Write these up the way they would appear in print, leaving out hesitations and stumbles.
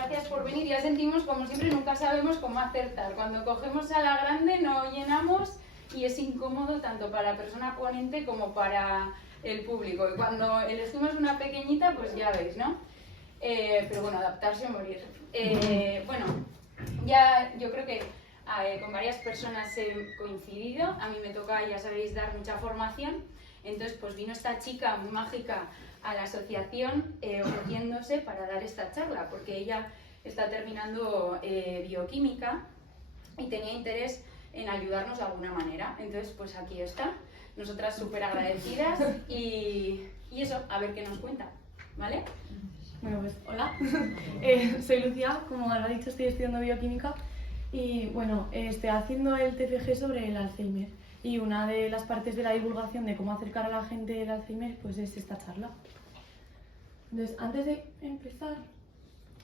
gracias por venir. Ya sentimos, como siempre, nunca sabemos cómo acertar. Cuando cogemos a la grande no llenamos y es incómodo tanto para la persona ponente como para el público. Y cuando elegimos una pequeñita, pues ya veis, ¿no? Pero bueno, adaptarse o morir. Bueno, ya yo creo que con varias personas he coincidido. A mí me toca, ya sabéis, dar mucha formación. Entonces, pues vino esta chica muy mágica a la asociación ofreciéndose para dar esta charla, porque ella está terminando bioquímica y tenía interés en ayudarnos de alguna manera. Entonces, pues aquí está, nosotras súper agradecidas y eso, a ver qué nos cuenta, ¿vale? Bueno, pues hola, soy Lucía, como ha dicho estoy estudiando bioquímica y bueno, estoy haciendo el TFG sobre el Alzheimer y una de las partes de la divulgación de cómo acercar a la gente el Alzheimer pues es esta charla. Entonces, antes de empezar,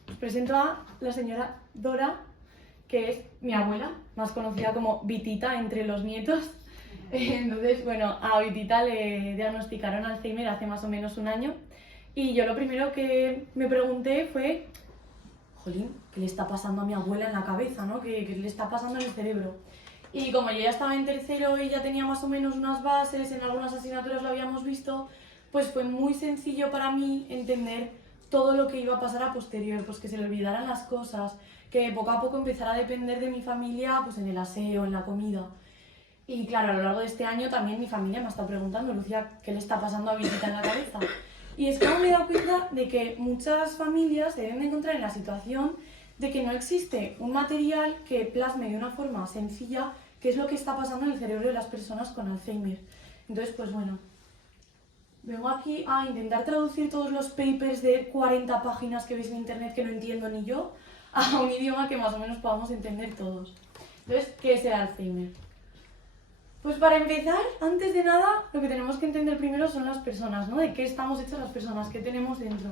os presento a la señora Dora, que es mi abuela, más conocida como Vitita entre los nietos. Entonces, bueno, a Vitita le diagnosticaron Alzheimer hace más o menos un año y yo lo primero que me pregunté fue, jolín, ¿qué le está pasando a mi abuela en la cabeza, ¿no? ¿Qué le está pasando en el cerebro? Y como yo ya estaba en tercero y ya tenía más o menos unas bases, en algunas asignaturas lo habíamos visto, pues fue muy sencillo para mí entender todo lo que iba a pasar a posterior, pues que se le olvidaran las cosas, que poco a poco empezara a depender de mi familia pues en el aseo, en la comida. Y claro, a lo largo de este año también mi familia me ha estado preguntando, Lucía, ¿qué le está pasando a Vitita en la cabeza? Y es que me he dado cuenta de que muchas familias se deben de encontrar en la situación de que no existe un material que plasme de una forma sencilla qué es lo que está pasando en el cerebro de las personas con Alzheimer. Entonces, pues bueno, vengo aquí a intentar traducir todos los papers de 40 páginas que veis en internet que no entiendo ni yo a un idioma que más o menos podamos entender todos. Entonces, ¿qué es el Alzheimer? Pues para empezar, antes de nada, lo que tenemos que entender primero son las personas, ¿no? De qué estamos hechas las personas, qué tenemos dentro.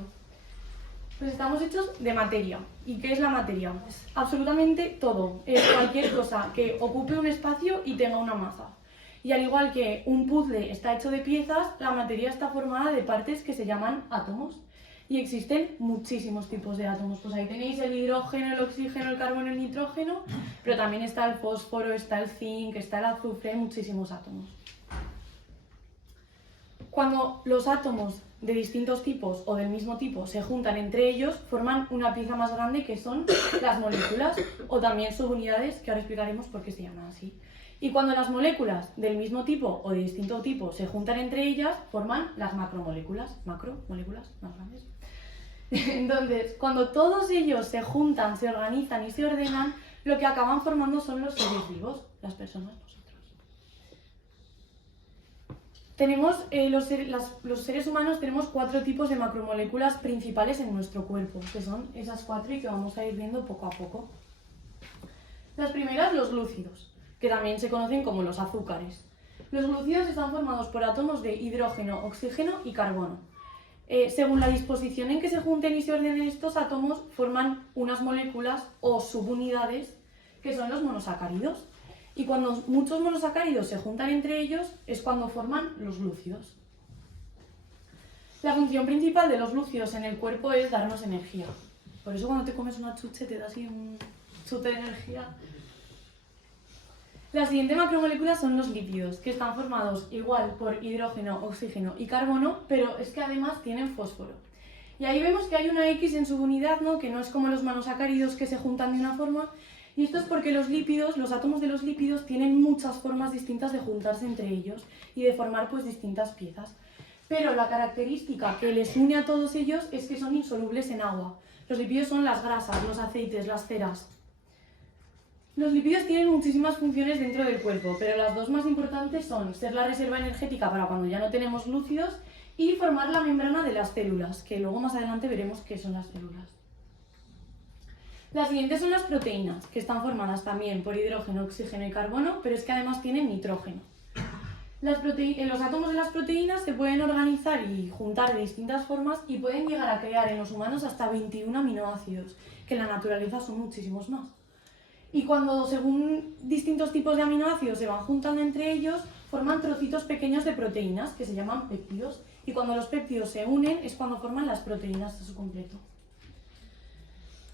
Pues estamos hechos de materia. ¿Y qué es la materia? Pues absolutamente todo. Es cualquier cosa que ocupe un espacio y tenga una masa. Y al igual que un puzzle está hecho de piezas, la materia está formada de partes que se llaman átomos. Y existen muchísimos tipos de átomos. Pues ahí tenéis el hidrógeno, el oxígeno, el carbono, el nitrógeno, pero también está el fósforo, está el zinc, está el azufre, hay muchísimos átomos. Cuando los átomos de distintos tipos o del mismo tipo se juntan entre ellos, forman una pieza más grande que son las moléculas o también subunidades, que ahora explicaremos por qué se llaman así. Y cuando las moléculas del mismo tipo o de distinto tipo se juntan entre ellas, forman las macromoléculas, macromoléculas más grandes. Entonces, cuando todos ellos se juntan, se organizan y se ordenan, lo que acaban formando son los seres vivos, las personas, nosotros. Tenemos, los seres humanos tenemos 4 tipos de macromoléculas principales en nuestro cuerpo, que son esas 4 y que vamos a ir viendo poco a poco. Las primeras, los glúcidos, que también se conocen como los azúcares. Los glúcidos están formados por átomos de hidrógeno, oxígeno y carbono. Según la disposición en que se junten y se ordenen estos átomos, forman unas moléculas o subunidades que son los monosacáridos. Y cuando muchos monosacáridos se juntan entre ellos es cuando forman los glúcidos. La función principal de los glúcidos en el cuerpo es darnos energía. Por eso cuando te comes una chuche te da así un chute de energía. La siguiente macromolécula son los lípidos, que están formados igual por hidrógeno, oxígeno y carbono, pero es que además tienen fósforo. Y ahí vemos que hay una X en subunidad, ¿no? Que no es como los monosacáridos que se juntan de una forma. Y esto es porque los lípidos, los átomos de los lípidos, tienen muchas formas distintas de juntarse entre ellos y de formar pues distintas piezas. Pero la característica que les une a todos ellos es que son insolubles en agua. Los lípidos son las grasas, los aceites, las ceras. Los lípidos tienen muchísimas funciones dentro del cuerpo, pero las dos más importantes son ser la reserva energética para cuando ya no tenemos glúcidos y formar la membrana de las células, que luego más adelante veremos qué son las células. Las siguientes son las proteínas, que están formadas también por hidrógeno, oxígeno y carbono, pero es que además tienen nitrógeno. Los átomos de las proteínas se pueden organizar y juntar de distintas formas y pueden llegar a crear en los humanos hasta 21 aminoácidos, que en la naturaleza son muchísimos más. Y cuando, según distintos tipos de aminoácidos se van juntando entre ellos, forman trocitos pequeños de proteínas, que se llaman péptidos. Y cuando los péptidos se unen es cuando forman las proteínas a su completo.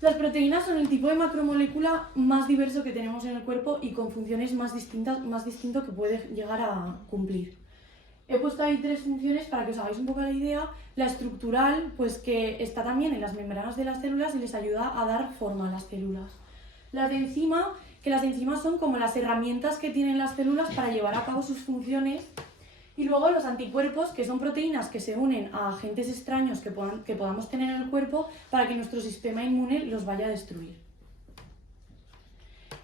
Las proteínas son el tipo de macromolécula más diverso que tenemos en el cuerpo y con funciones más distinto que puede llegar a cumplir. He puesto ahí 3 funciones para que os hagáis un poco la idea. La estructural, pues que está también en las membranas de las células y les ayuda a dar forma a las células. Las de enzima, que las enzimas son como las herramientas que tienen las células para llevar a cabo sus funciones. Y luego los anticuerpos, que son proteínas que se unen a agentes extraños que podamos tener en el cuerpo para que nuestro sistema inmune los vaya a destruir.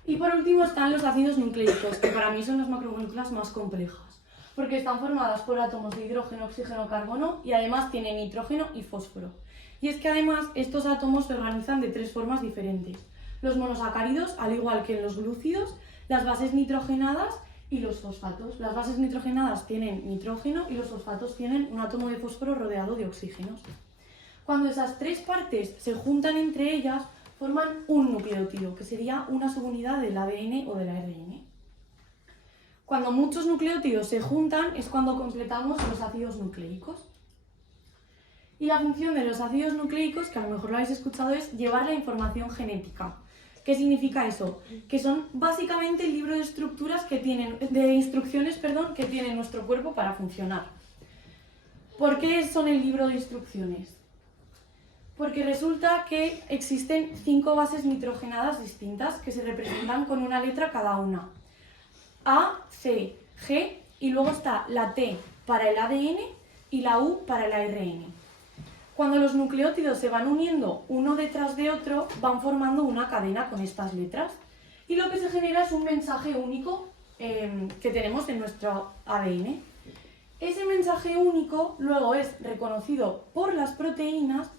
Y por último están los ácidos nucleicos, que para mí son las macromoléculas más complejas, porque están formadas por átomos de hidrógeno, oxígeno, carbono y además tienen nitrógeno y fósforo. Y es que además estos átomos se organizan de 3 formas diferentes. Los monosacáridos, al igual que en los glúcidos, las bases nitrogenadas y los fosfatos. Las bases nitrogenadas tienen nitrógeno y los fosfatos tienen un átomo de fósforo rodeado de oxígenos. Cuando esas 3 partes se juntan entre ellas, forman un nucleótido, que sería una subunidad del ADN o del ARN. Cuando muchos nucleótidos se juntan es cuando completamos los ácidos nucleicos. Y la función de los ácidos nucleicos, que a lo mejor lo habéis escuchado, es llevar la información genética. ¿Qué significa eso? Que son básicamente el libro de instrucciones que tiene nuestro cuerpo para funcionar. ¿Por qué son el libro de instrucciones? Porque resulta que existen 5 bases nitrogenadas distintas que se representan con una letra cada una. A, C, G y luego está la T para el ADN y la U para el ARN. Cuando los nucleótidos se van uniendo uno detrás de otro, van formando una cadena con estas letras. Y lo que se genera es un mensaje único que tenemos en nuestro ADN. Ese mensaje único luego es reconocido por las proteínas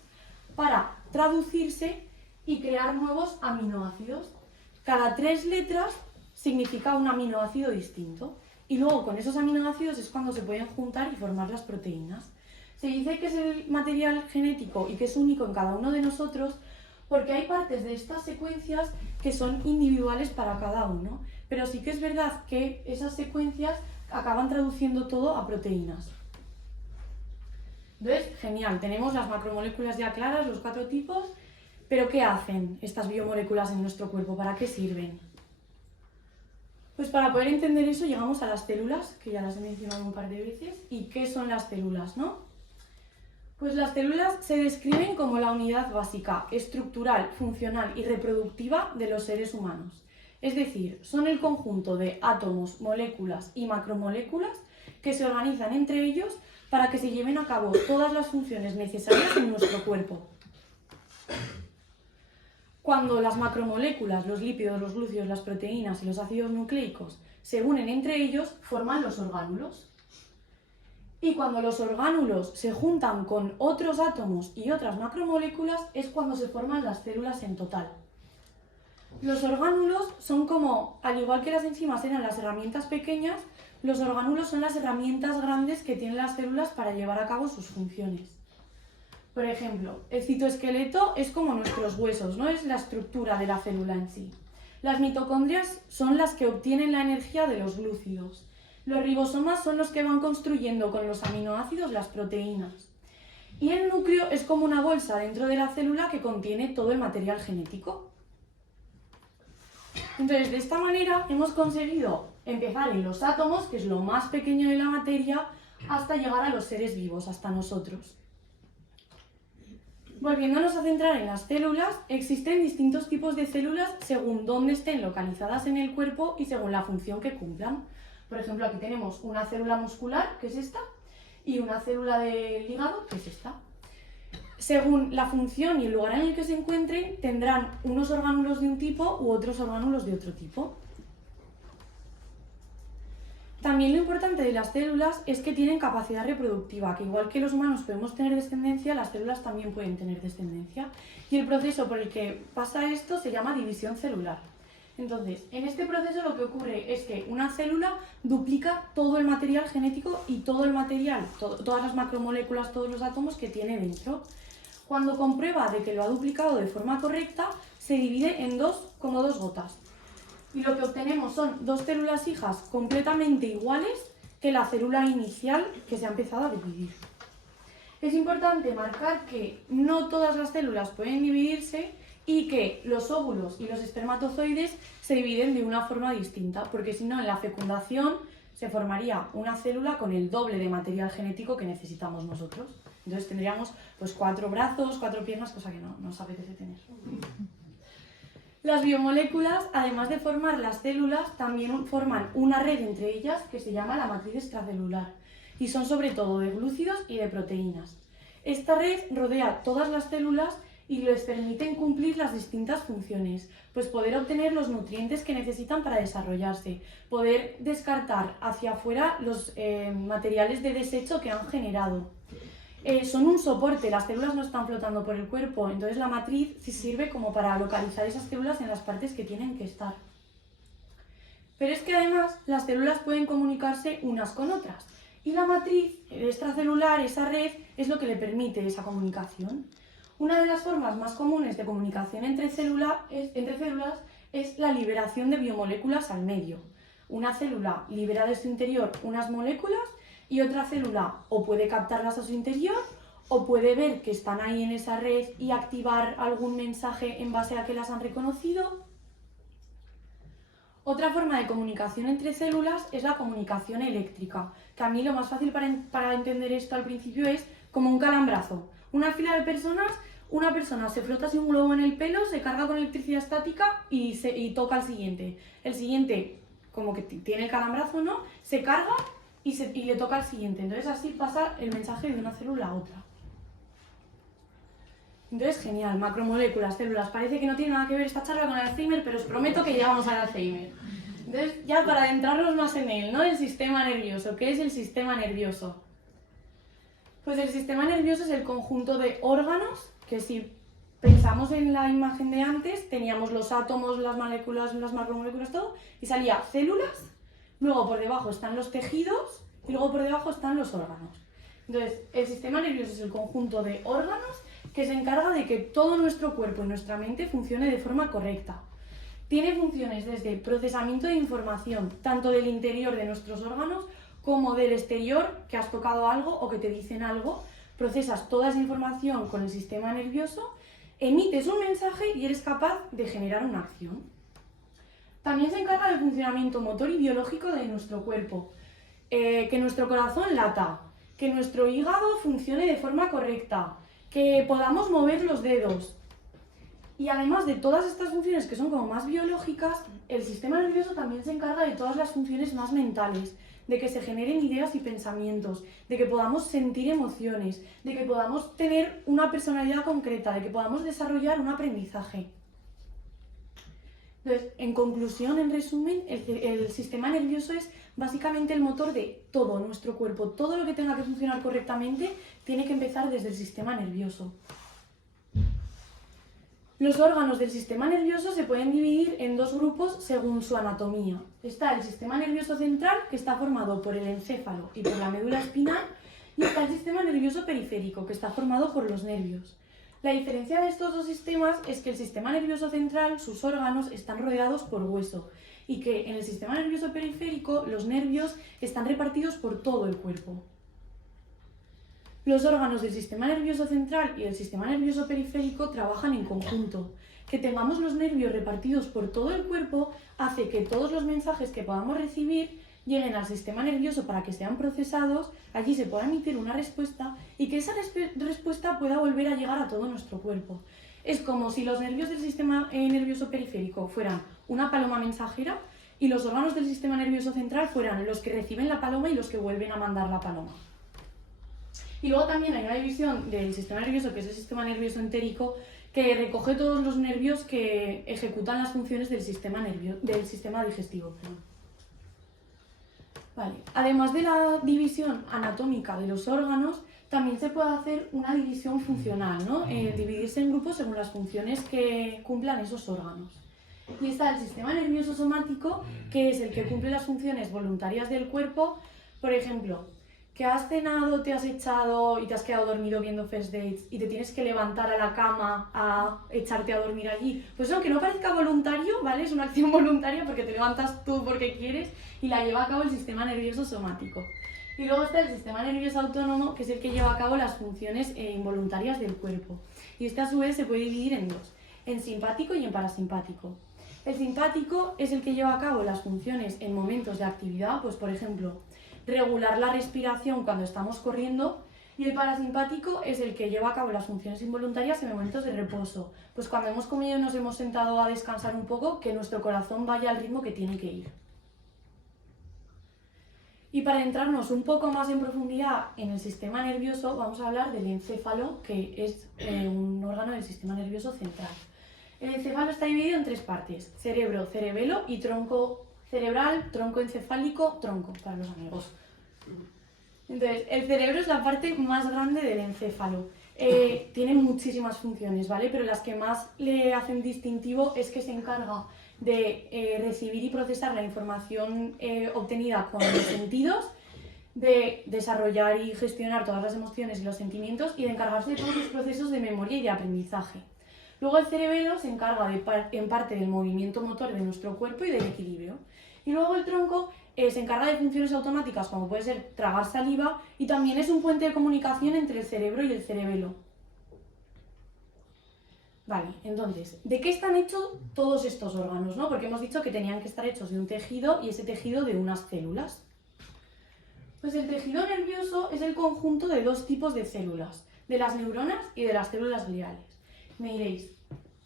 para traducirse y crear nuevos aminoácidos. Cada 3 letras significa un aminoácido distinto. Y luego con esos aminoácidos es cuando se pueden juntar y formar las proteínas. Se dice que es el material genético y que es único en cada uno de nosotros porque hay partes de estas secuencias que son individuales para cada uno, pero sí que es verdad que esas secuencias acaban traduciendo todo a proteínas. Entonces, genial, tenemos las macromoléculas ya claras, los 4 tipos, pero ¿qué hacen estas biomoléculas en nuestro cuerpo? ¿Para qué sirven? Pues para poder entender eso llegamos a las células, que ya las he mencionado un par de veces. ¿Y qué son las células, no? Pues las células se describen como la unidad básica, estructural, funcional y reproductiva de los seres humanos. Es decir, son el conjunto de átomos, moléculas y macromoléculas que se organizan entre ellos para que se lleven a cabo todas las funciones necesarias en nuestro cuerpo. Cuando las macromoléculas, los lípidos, los glúcidos, las proteínas y los ácidos nucleicos se unen entre ellos, forman los orgánulos. Y cuando los orgánulos se juntan con otros átomos y otras macromoléculas es cuando se forman las células en total. Los orgánulos son como, al igual que las enzimas eran las herramientas pequeñas, los orgánulos son las herramientas grandes que tienen las células para llevar a cabo sus funciones. Por ejemplo, el citoesqueleto es como nuestros huesos, ¿no? Es la estructura de la célula en sí. Las mitocondrias son las que obtienen la energía de los glúcidos. Los ribosomas son los que van construyendo con los aminoácidos las proteínas. Y el núcleo es como una bolsa dentro de la célula que contiene todo el material genético. Entonces, de esta manera hemos conseguido empezar en los átomos, que es lo más pequeño de la materia, hasta llegar a los seres vivos, hasta nosotros. Volviéndonos a centrar en las células, existen distintos tipos de células según dónde estén localizadas en el cuerpo y según la función que cumplan. Por ejemplo, aquí tenemos una célula muscular, que es esta, y una célula del hígado, que es esta. Según la función y el lugar en el que se encuentren, tendrán unos orgánulos de un tipo u otros orgánulos de otro tipo. También lo importante de las células es que tienen capacidad reproductiva, que igual que los humanos podemos tener descendencia, las células también pueden tener descendencia. Y el proceso por el que pasa esto se llama división celular. Entonces, en este proceso lo que ocurre es que una célula duplica todo el material genético y todo el material, todas las macromoléculas, todos los átomos que tiene dentro. Cuando comprueba de que lo ha duplicado de forma correcta, se divide en dos, como 2 gotas. Y lo que obtenemos son 2 células hijas completamente iguales que la célula inicial que se ha empezado a dividir. Es importante marcar que no todas las células pueden dividirse y que los óvulos y los espermatozoides se dividen de una forma distinta, porque si no, en la fecundación se formaría una célula con el doble de material genético que necesitamos nosotros. Entonces tendríamos pues 4 brazos, 4 piernas, cosa que no nos apetece tener. Las biomoléculas, además de formar las células, también forman una red entre ellas que se llama la matriz extracelular, y son sobre todo de glúcidos y de proteínas. Esta red rodea todas las células y les permiten cumplir las distintas funciones, pues poder obtener los nutrientes que necesitan para desarrollarse, poder descartar hacia afuera los materiales de desecho que han generado. Son un soporte, las células no están flotando por el cuerpo, entonces la matriz sí sirve como para localizar esas células en las partes que tienen que estar. Pero es que además las células pueden comunicarse unas con otras, y la matriz extracelular, esa red, es lo que le permite esa comunicación. Una de las formas más comunes de comunicación entre células es la liberación de biomoléculas al medio. Una célula libera de su interior unas moléculas y otra célula o puede captarlas a su interior o puede ver que están ahí en esa red y activar algún mensaje en base a que las han reconocido. Otra forma de comunicación entre células es la comunicación eléctrica, que a mí lo más fácil para entender esto al principio es como un calambrazo. Una fila de personas, una persona se frota así un globo en el pelo, se carga con electricidad estática y toca al siguiente. El siguiente, como que tiene el calambrazo, ¿no? Se carga y le toca al siguiente. Entonces así pasa el mensaje de una célula a otra. Entonces, genial, macromoléculas, células. Parece que no tiene nada que ver esta charla con el Alzheimer, pero os prometo que llegamos al Alzheimer. Entonces, ya para adentrarnos más en él, ¿no? El sistema nervioso. ¿Qué es el sistema nervioso? Pues el sistema nervioso es el conjunto de órganos que, si pensamos en la imagen de antes, teníamos los átomos, las moléculas, las macromoléculas, todo, y salía células, luego por debajo están los tejidos y luego por debajo están los órganos. Entonces, el sistema nervioso es el conjunto de órganos que se encarga de que todo nuestro cuerpo y nuestra mente funcione de forma correcta. Tiene funciones desde el procesamiento de información, tanto del interior de nuestros órganos como del exterior, que has tocado algo o que te dicen algo. Procesas toda esa información con el sistema nervioso, emites un mensaje y eres capaz de generar una acción. También se encarga del funcionamiento motor y biológico de nuestro cuerpo, que nuestro corazón lata, que nuestro hígado funcione de forma correcta, que podamos mover los dedos. Y además de todas estas funciones que son como más biológicas, el sistema nervioso también se encarga de todas las funciones más mentales, de que se generen ideas y pensamientos, de que podamos sentir emociones, de que podamos tener una personalidad concreta, de que podamos desarrollar un aprendizaje. Entonces, en conclusión, en resumen, el sistema nervioso es básicamente el motor de todo nuestro cuerpo. Todo lo que tenga que funcionar correctamente tiene que empezar desde el sistema nervioso. Los órganos del sistema nervioso se pueden dividir en dos grupos según su anatomía. Está el sistema nervioso central, que está formado por el encéfalo y por la médula espinal, y está el sistema nervioso periférico, que está formado por los nervios. La diferencia de estos dos sistemas es que el sistema nervioso central, sus órganos, están rodeados por hueso, y que en el sistema nervioso periférico los nervios están repartidos por todo el cuerpo. Los órganos del sistema nervioso central y del sistema nervioso periférico trabajan en conjunto. Que tengamos los nervios repartidos por todo el cuerpo hace que todos los mensajes que podamos recibir lleguen al sistema nervioso para que sean procesados, allí se pueda emitir una respuesta y que esa respuesta pueda volver a llegar a todo nuestro cuerpo. Es como si los nervios del sistema nervioso periférico fueran una paloma mensajera y los órganos del sistema nervioso central fueran los que reciben la paloma y los que vuelven a mandar la paloma. Y luego también hay una división del sistema nervioso, que es el sistema nervioso entérico, que recoge todos los nervios que ejecutan las funciones del sistema digestivo. Vale. Además de la división anatómica de los órganos, también se puede hacer una división funcional, ¿no? Dividirse en grupos según las funciones que cumplan esos órganos. Y está el sistema nervioso somático, que es el que cumple las funciones voluntarias del cuerpo. Por ejemplo, que has cenado, te has echado y te has quedado dormido viendo First Dates y te tienes que levantar a la cama a echarte a dormir allí. Pues aunque no parezca voluntario, ¿vale? Es una acción voluntaria porque te levantas tú porque quieres y la lleva a cabo el sistema nervioso somático. Y luego está el sistema nervioso autónomo, que es el que lleva a cabo las funciones involuntarias del cuerpo. Y este a su vez se puede dividir en dos. en simpático y en parasimpático. El simpático es el que lleva a cabo las funciones en momentos de actividad, pues por ejemplo, regular la respiración cuando estamos corriendo, y el parasimpático es el que lleva a cabo las funciones involuntarias en momentos de reposo, pues cuando hemos comido y nos hemos sentado a descansar un poco, que nuestro corazón vaya al ritmo que tiene que ir. Y para entrarnos un poco más en profundidad en el sistema nervioso, vamos a hablar del encéfalo, que es un órgano del sistema nervioso central. El encéfalo está dividido en tres partes: cerebro, cerebelo y tronco cerebral, tronco encefálico, tronco, para los amigos. Entonces, el cerebro es la parte más grande del encéfalo. Tiene muchísimas funciones, ¿vale? Pero las que más le hacen distintivo es que se encarga de recibir y procesar la información obtenida con los sentidos, de desarrollar y gestionar todas las emociones y los sentimientos y de encargarse de todos los procesos de memoria y de aprendizaje. Luego el cerebelo se encarga en parte del movimiento motor de nuestro cuerpo y del equilibrio. Y luego el tronco se encarga de funciones automáticas como puede ser tragar saliva y también es un puente de comunicación entre el cerebro y el cerebelo. Vale, entonces, ¿de qué están hechos todos estos órganos, no? Porque hemos dicho que tenían que estar hechos de un tejido y ese tejido de unas células. Pues el tejido nervioso es el conjunto de dos tipos de células, de las neuronas y de las células gliales. Me diréis,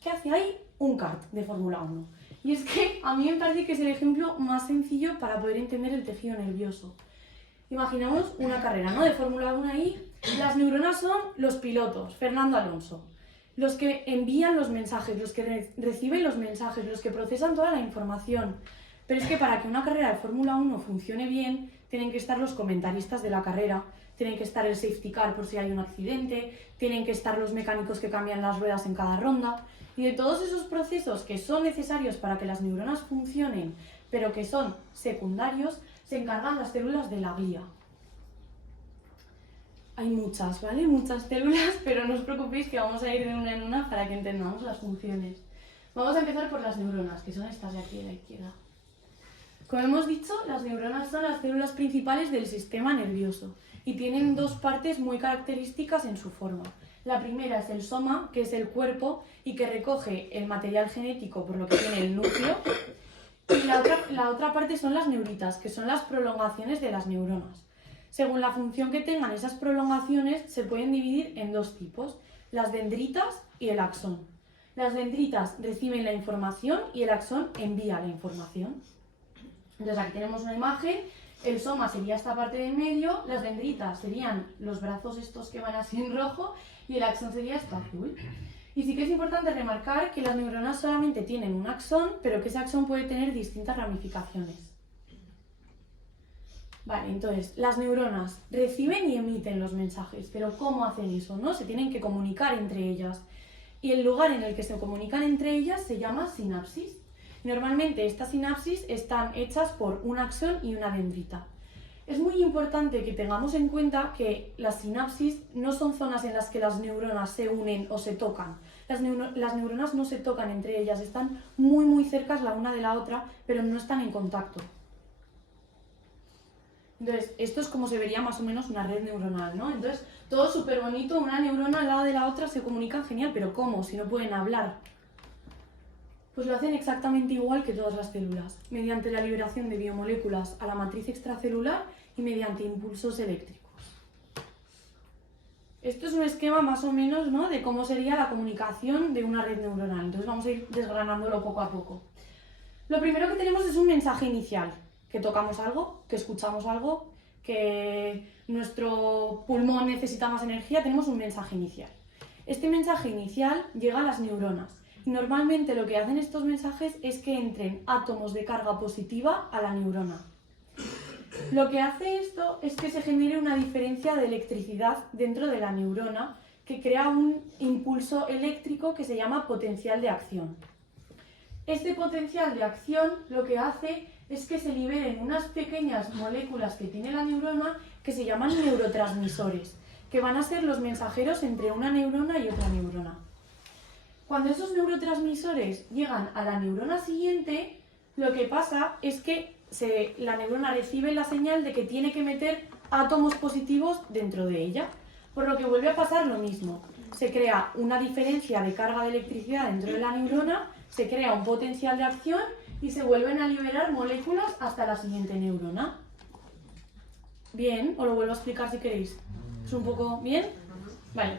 ¿qué hace ahí un kart de Fórmula 1? Y es que a mí me parece que es el ejemplo más sencillo para poder entender el tejido nervioso. Imaginamos una carrera, ¿no?, de Fórmula 1 ahí. Las neuronas son los pilotos, Fernando Alonso, los que envían los mensajes, los que reciben los mensajes, los que procesan toda la información. Pero es que para que una carrera de Fórmula 1 funcione bien, tienen que estar los comentaristas de la carrera, tienen que estar el safety car por si hay un accidente, tienen que estar los mecánicos que cambian las ruedas en cada ronda. Y de todos esos procesos que son necesarios para que las neuronas funcionen, pero que son secundarios, se encargan las células de la glía. Hay muchas, ¿vale? Muchas células, pero no os preocupéis que vamos a ir de una en una para que entendamos las funciones. Vamos a empezar por las neuronas, que son estas de aquí de la izquierda. Como hemos dicho, las neuronas son las células principales del sistema nervioso y tienen dos partes muy características en su forma. La primera es el soma, que es el cuerpo y que recoge el material genético, por lo que tiene el núcleo. Y la otra parte son las neuritas, que son las prolongaciones de las neuronas. Según la función que tengan esas prolongaciones, se pueden dividir en dos tipos, las dendritas y el axón. Las dendritas reciben la información y el axón envía la información. Entonces aquí tenemos una imagen. El soma sería esta parte de en medio, las dendritas serían los brazos estos que van así en rojo y el axón sería esto azul. Y sí que es importante remarcar que las neuronas solamente tienen un axón, pero que ese axón puede tener distintas ramificaciones. Vale, entonces, las neuronas reciben y emiten los mensajes, pero ¿cómo hacen eso, no? Se tienen que comunicar entre ellas. Y el lugar en el que se comunican entre ellas se llama sinapsis. Normalmente estas sinapsis están hechas por un axón y una dendrita. Es muy importante que tengamos en cuenta que las sinapsis no son zonas en las que las neuronas se unen o se tocan. Las neuronas no se tocan entre ellas, están muy cercas la una de la otra, pero no están en contacto. Entonces, esto es como se vería más o menos una red neuronal, ¿no? Entonces, todo súper bonito, una neurona al lado de la otra se comunican genial, pero ¿cómo? Si no pueden hablar. Pues lo hacen exactamente igual que todas las células, mediante la liberación de biomoléculas a la matriz extracelular y mediante impulsos eléctricos. Esto es un esquema más o menos, ¿no?, de cómo sería la comunicación de una red neuronal. Entonces vamos a ir desgranándolo poco a poco. Lo primero que tenemos es un mensaje inicial, que tocamos algo, que escuchamos algo, que nuestro pulmón necesita más energía, tenemos un mensaje inicial. Este mensaje inicial llega a las neuronas. Y normalmente lo que hacen estos mensajes es que entren átomos de carga positiva a la neurona. Lo que hace esto es que se genere una diferencia de electricidad dentro de la neurona que crea un impulso eléctrico que se llama potencial de acción. Este potencial de acción lo que hace es que se liberen unas pequeñas moléculas que tiene la neurona que se llaman neurotransmisores, que van a ser los mensajeros entre una neurona y otra neurona. Cuando esos neurotransmisores llegan a la neurona siguiente, lo que pasa es que la neurona recibe la señal de que tiene que meter átomos positivos dentro de ella, por lo que vuelve a pasar lo mismo. se crea una diferencia de carga de electricidad dentro de la neurona, se crea un potencial de acción y se vuelven a liberar moléculas hasta la siguiente neurona. Bien, os lo vuelvo a explicar si queréis. ¿Es un poco bien? Vale.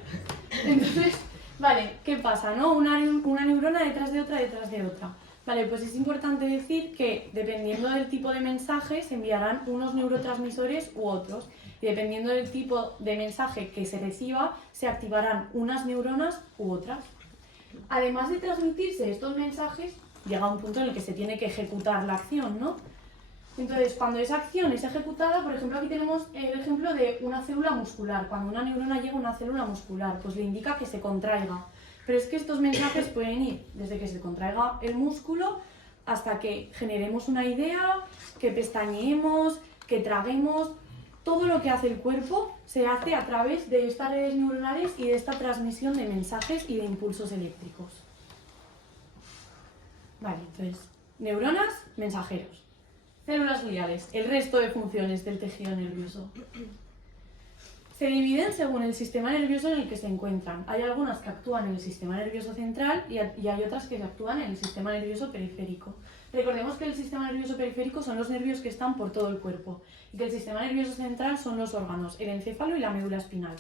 Entonces, vale, ¿qué pasa, no? Una neurona detrás de otra, detrás de otra. Vale, pues es importante decir que dependiendo del tipo de mensaje se enviarán unos neurotransmisores u otros. Y dependiendo del tipo de mensaje que se reciba, se activarán unas neuronas u otras. Además de transmitirse estos mensajes, llega un punto en el que se tiene que ejecutar la acción, ¿no? Entonces, cuando esa acción es ejecutada, por ejemplo, aquí tenemos el ejemplo de una célula muscular. Cuando una neurona llega a una célula muscular, pues le indica que se contraiga. Pero es que estos mensajes pueden ir desde que se contraiga el músculo hasta que generemos una idea, que pestañeemos, que traguemos. Todo lo que hace el cuerpo se hace a través de estas redes neuronales y de esta transmisión de mensajes y de impulsos eléctricos. Vale, entonces, neuronas, mensajeros. Células gliales, el resto de funciones del tejido nervioso. Se dividen según el sistema nervioso en el que se encuentran. Hay algunas que actúan en el sistema nervioso central y hay otras que actúan en el sistema nervioso periférico. Recordemos que el sistema nervioso periférico son los nervios que están por todo el cuerpo y que el sistema nervioso central son los órganos, el encéfalo y la médula espinal.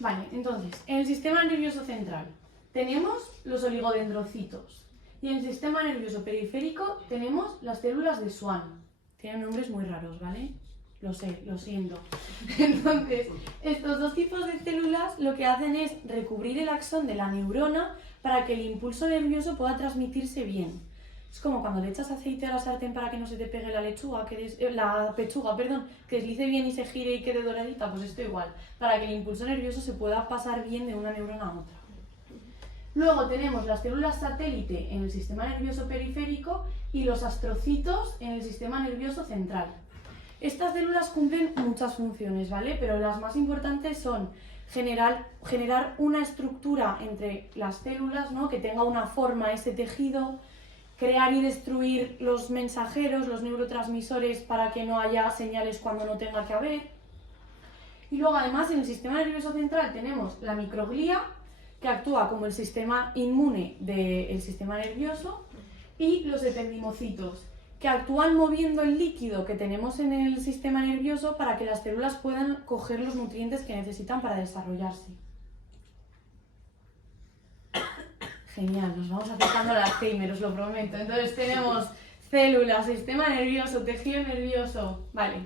Vale, entonces, en el sistema nervioso central tenemos los oligodendrocitos y en el sistema nervioso periférico tenemos las células de Schwann. Tienen nombres muy raros, ¿vale? Lo sé, lo siento. Entonces, estos dos tipos de células lo que hacen es recubrir el axón de la neurona para que el impulso nervioso pueda transmitirse bien. Es como cuando le echas aceite a la sartén para que no se te pegue la pechuga, que deslice bien y se gire y quede doradita, pues esto igual, para que el impulso nervioso se pueda pasar bien de una neurona a otra. Luego tenemos las células satélite en el sistema nervioso periférico y los astrocitos en el sistema nervioso central. Estas células cumplen muchas funciones, ¿vale? Pero las más importantes son generar una estructura entre las células, ¿no? Que tenga una forma ese tejido, crear y destruir los mensajeros, los neurotransmisores para que no haya señales cuando no tenga que haber. Y luego además en el sistema nervioso central tenemos la microglía, que actúa como el sistema inmune del sistema nervioso, y los ependimocitos, que actúan moviendo el líquido que tenemos en el sistema nervioso para que las células puedan coger los nutrientes que necesitan para desarrollarse. Genial, nos vamos acercando al Alzheimer, os lo prometo. Entonces tenemos células, sistema nervioso, tejido nervioso. Vale,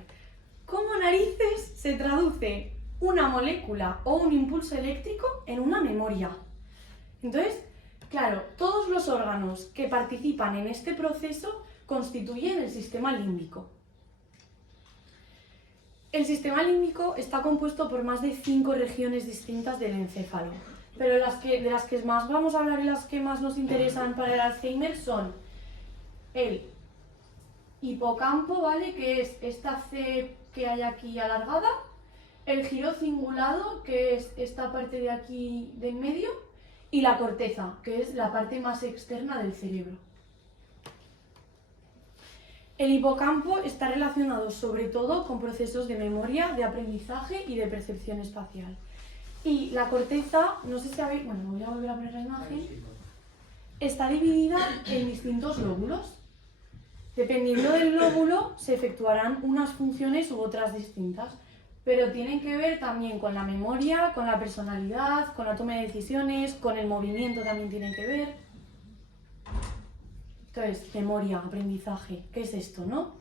¿cómo narices se traduce una molécula o un impulso eléctrico en una memoria? Entonces, claro, todos los órganos que participan en este proceso constituyen el sistema límbico. El sistema límbico está compuesto por más de 5 regiones distintas del encéfalo, pero de las que más vamos a hablar y las que más nos interesan para el Alzheimer son el hipocampo, ¿vale? Que es esta C que hay aquí alargada, el giro cingulado, que es esta parte de aquí de en medio, y la corteza, que es la parte más externa del cerebro. El hipocampo está relacionado sobre todo con procesos de memoria, de aprendizaje y de percepción espacial. Y la corteza, no sé si sabéis, bueno, voy a volver a poner la imagen, está dividida en distintos lóbulos. Dependiendo del lóbulo se efectuarán unas funciones u otras distintas, pero tienen que ver también con la memoria, con la personalidad, con la toma de decisiones, con el movimiento también tienen que ver. Entonces, memoria, aprendizaje, ¿qué es esto, no?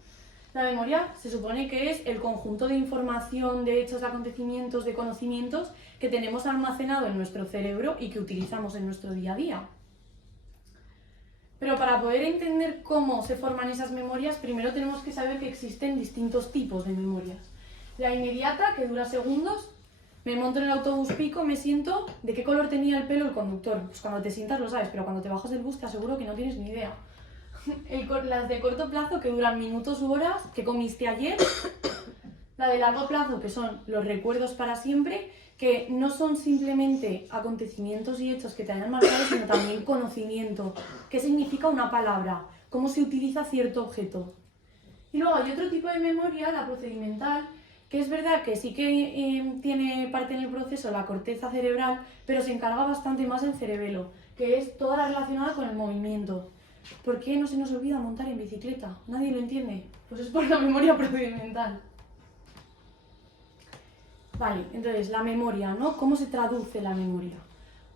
La memoria se supone que es el conjunto de información, de hechos, de acontecimientos, de conocimientos que tenemos almacenado en nuestro cerebro y que utilizamos en nuestro día a día. Pero para poder entender cómo se forman esas memorias, primero tenemos que saber que existen distintos tipos de memorias. La inmediata, que dura segundos, me monto en el autobús pico, me siento, ¿de qué color tenía el pelo el conductor? Pues cuando te sientas lo sabes, pero cuando te bajas del bus te aseguro que no tienes ni idea. Las de corto plazo, que duran minutos u horas, que comiste ayer. La de largo plazo, que son los recuerdos para siempre, que no son simplemente acontecimientos y hechos que te hayan marcado, sino también conocimiento. ¿Qué significa una palabra? ¿Cómo se utiliza cierto objeto? Y luego hay otro tipo de memoria, la procedimental, que es verdad que sí que tiene parte en el proceso la corteza cerebral, pero se encarga bastante más el cerebelo, que es toda la relacionada con el movimiento. ¿Por qué no se nos olvida montar en bicicleta? ¿Nadie lo entiende? Pues es por la memoria procedimental. Vale, entonces la memoria, ¿no? ¿Cómo se traduce la memoria?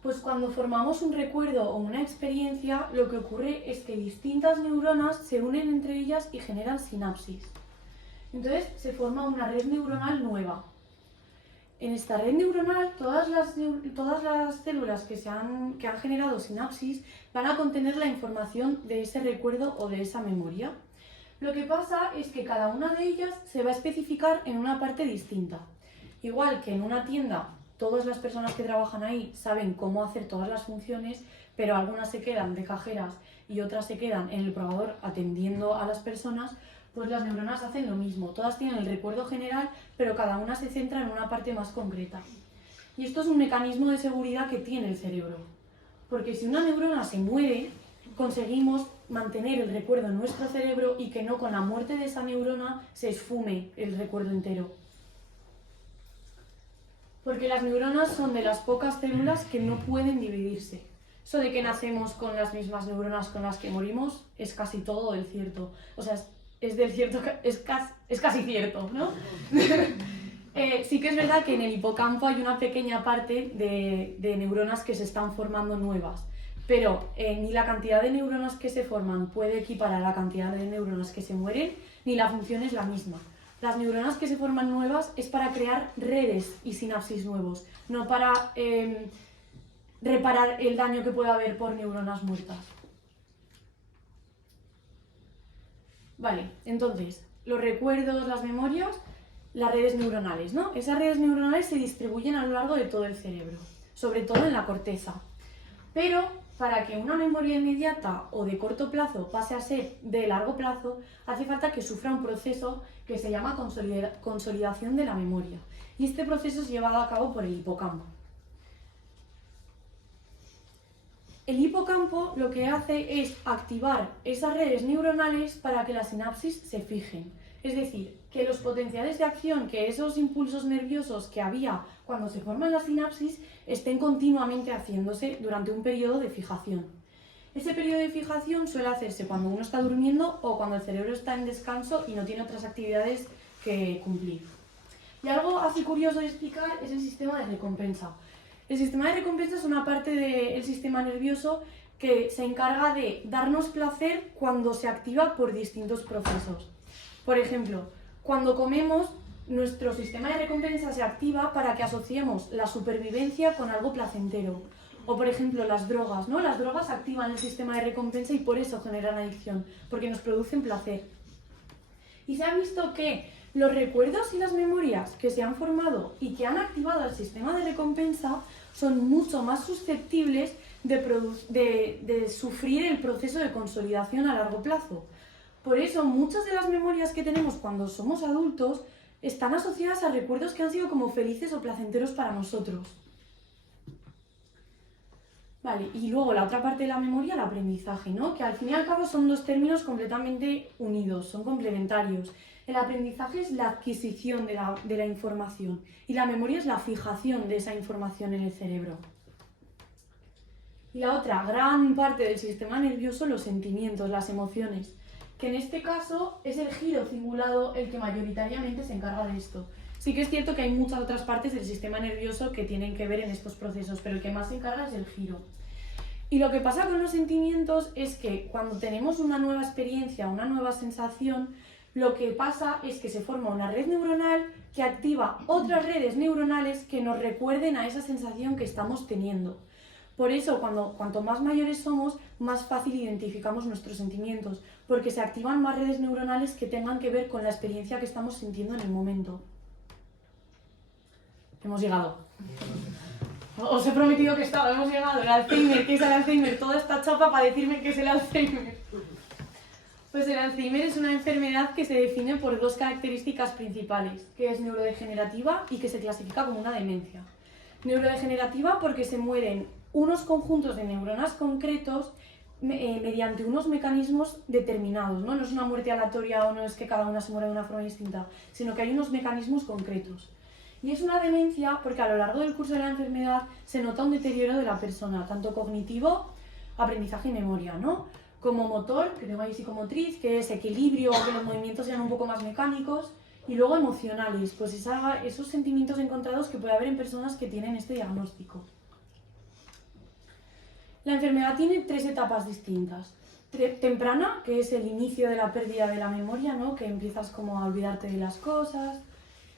Pues cuando formamos un recuerdo o una experiencia, lo que ocurre es que distintas neuronas se unen entre ellas y generan sinapsis. Entonces se forma una red neuronal nueva. En esta red neuronal, todas las células que han generado sinapsis van a contener la información de ese recuerdo o de esa memoria. Lo que pasa es que cada una de ellas se va a especificar en una parte distinta. Igual que en una tienda, todas las personas que trabajan ahí saben cómo hacer todas las funciones, pero algunas se quedan de cajeras y otras se quedan en el probador atendiendo a las personas, pues las neuronas hacen lo mismo. Todas tienen el recuerdo general, pero cada una se centra en una parte más concreta. Y esto es un mecanismo de seguridad que tiene el cerebro. Porque si una neurona se muere, conseguimos mantener el recuerdo en nuestro cerebro y que no con la muerte de esa neurona se esfume el recuerdo entero. Porque las neuronas son de las pocas células que no pueden dividirse. Eso de que nacemos con las mismas neuronas con las que morimos es casi todo del cierto. O sea, es casi cierto, ¿no? Sí que es verdad que en el hipocampo hay una pequeña parte de neuronas que se están formando nuevas, pero ni la cantidad de neuronas que se forman puede equiparar a la cantidad de neuronas que se mueren, ni la función es la misma. Las neuronas que se forman nuevas es para crear redes y sinapsis nuevos, no para reparar el daño que pueda haber por neuronas muertas. Vale, entonces, los recuerdos, las memorias, las redes neuronales, ¿no? Esas redes neuronales se distribuyen a lo largo de todo el cerebro, sobre todo en la corteza. Pero para que una memoria inmediata o de corto plazo pase a ser de largo plazo, hace falta que sufra un proceso que se llama consolidación de la memoria. Y este proceso es llevado a cabo por el hipocampo. El hipocampo lo que hace es activar esas redes neuronales para que las sinapsis se fijen. Es decir, que los potenciales de acción, que esos impulsos nerviosos que había cuando se forman las sinapsis, estén continuamente haciéndose durante un periodo de fijación. Ese periodo de fijación suele hacerse cuando uno está durmiendo o cuando el cerebro está en descanso y no tiene otras actividades que cumplir. Y algo así curioso de explicar es el sistema de recompensa. El sistema de recompensa es una parte del sistema nervioso que se encarga de darnos placer cuando se activa por distintos procesos. Por ejemplo, cuando comemos, nuestro sistema de recompensa se activa para que asociemos la supervivencia con algo placentero. O por ejemplo, las drogas, ¿no? Las drogas activan el sistema de recompensa y por eso generan adicción, porque nos producen placer. Y se ha visto que los recuerdos y las memorias que se han formado y que han activado el sistema de recompensa son mucho más susceptibles de sufrir el proceso de consolidación a largo plazo. Por eso, muchas de las memorias que tenemos cuando somos adultos están asociadas a recuerdos que han sido como felices o placenteros para nosotros. Vale, y luego la otra parte de la memoria, el aprendizaje, ¿no? Que al fin y al cabo son dos términos completamente unidos, son complementarios. El aprendizaje es la adquisición de la información y la memoria es la fijación de esa información en el cerebro. Y la otra gran parte del sistema nervioso, los sentimientos, las emociones, que en este caso es el giro cingulado el que mayoritariamente se encarga de esto. Sí que es cierto que hay muchas otras partes del sistema nervioso que tienen que ver en estos procesos, pero el que más se encarga es el giro. Y lo que pasa con los sentimientos es que cuando tenemos una nueva experiencia, una nueva sensación, lo que pasa es que se forma una red neuronal que activa otras redes neuronales que nos recuerden a esa sensación que estamos teniendo. Por eso, cuanto más mayores somos, más fácil identificamos nuestros sentimientos, porque se activan más redes neuronales que tengan que ver con la experiencia que estamos sintiendo en el momento. Hemos llegado. Os he prometido que hemos llegado. El Alzheimer, ¿qué es el Alzheimer? Toda esta chapa para decirme qué es el Alzheimer. Pues el Alzheimer es una enfermedad que se define por dos características principales, que es neurodegenerativa y que se clasifica como una demencia. Neurodegenerativa porque se mueren unos conjuntos de neuronas concretos mediante unos mecanismos determinados, ¿no? No es una muerte aleatoria o no es que cada una se muera de una forma distinta, sino que hay unos mecanismos concretos. Y es una demencia porque a lo largo del curso de la enfermedad se nota un deterioro de la persona, tanto cognitivo, aprendizaje y memoria, ¿no? Como motor, que tengo ahí psicomotriz, que es equilibrio, que los movimientos sean un poco más mecánicos, y luego emocionales, pues esos sentimientos encontrados que puede haber en personas que tienen este diagnóstico. La enfermedad tiene 3 etapas distintas. Temprana, que es el inicio de la pérdida de la memoria, ¿no? Que empiezas como a olvidarte de las cosas,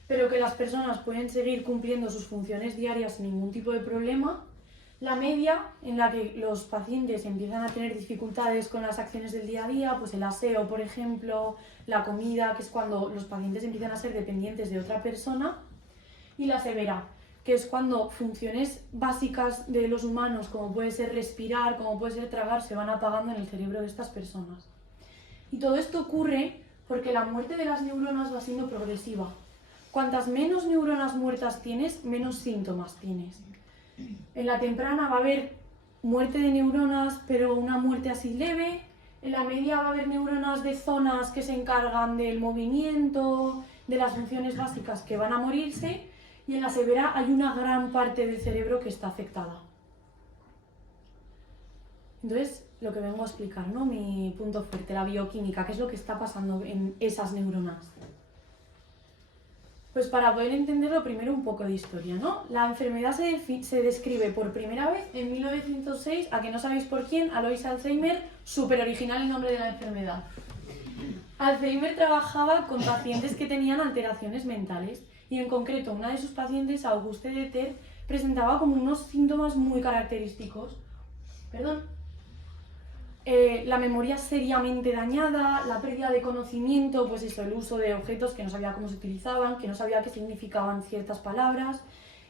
pero que las personas pueden seguir cumpliendo sus funciones diarias sin ningún tipo de problema. La media, en la que los pacientes empiezan a tener dificultades con las acciones del día a día, pues el aseo, por ejemplo, la comida, que es cuando los pacientes empiezan a ser dependientes de otra persona. Y la severa, que es cuando funciones básicas de los humanos, como puede ser respirar, como puede ser tragar, se van apagando en el cerebro de estas personas. Y todo esto ocurre porque la muerte de las neuronas va siendo progresiva. Cuantas menos neuronas muertas tienes, menos síntomas tienes. En la temprana va a haber muerte de neuronas, pero una muerte así leve. En la media va a haber neuronas de zonas que se encargan del movimiento, de las funciones básicas que van a morirse. Y en la severa hay una gran parte del cerebro que está afectada. Entonces, lo que vengo a explicar, ¿no? Mi punto fuerte, la bioquímica, qué es lo que está pasando en esas neuronas. Pues para poder entenderlo, primero un poco de historia, ¿no? La enfermedad se describe por primera vez en 1906, a que no sabéis por quién, Alois Alzheimer, súper original el nombre de la enfermedad. Alzheimer trabajaba con pacientes que tenían alteraciones mentales y en concreto una de sus pacientes, Auguste Deter, presentaba como unos síntomas muy característicos. La memoria seriamente dañada, la pérdida de conocimiento, pues eso, el uso de objetos que no sabía cómo se utilizaban, que no sabía qué significaban ciertas palabras,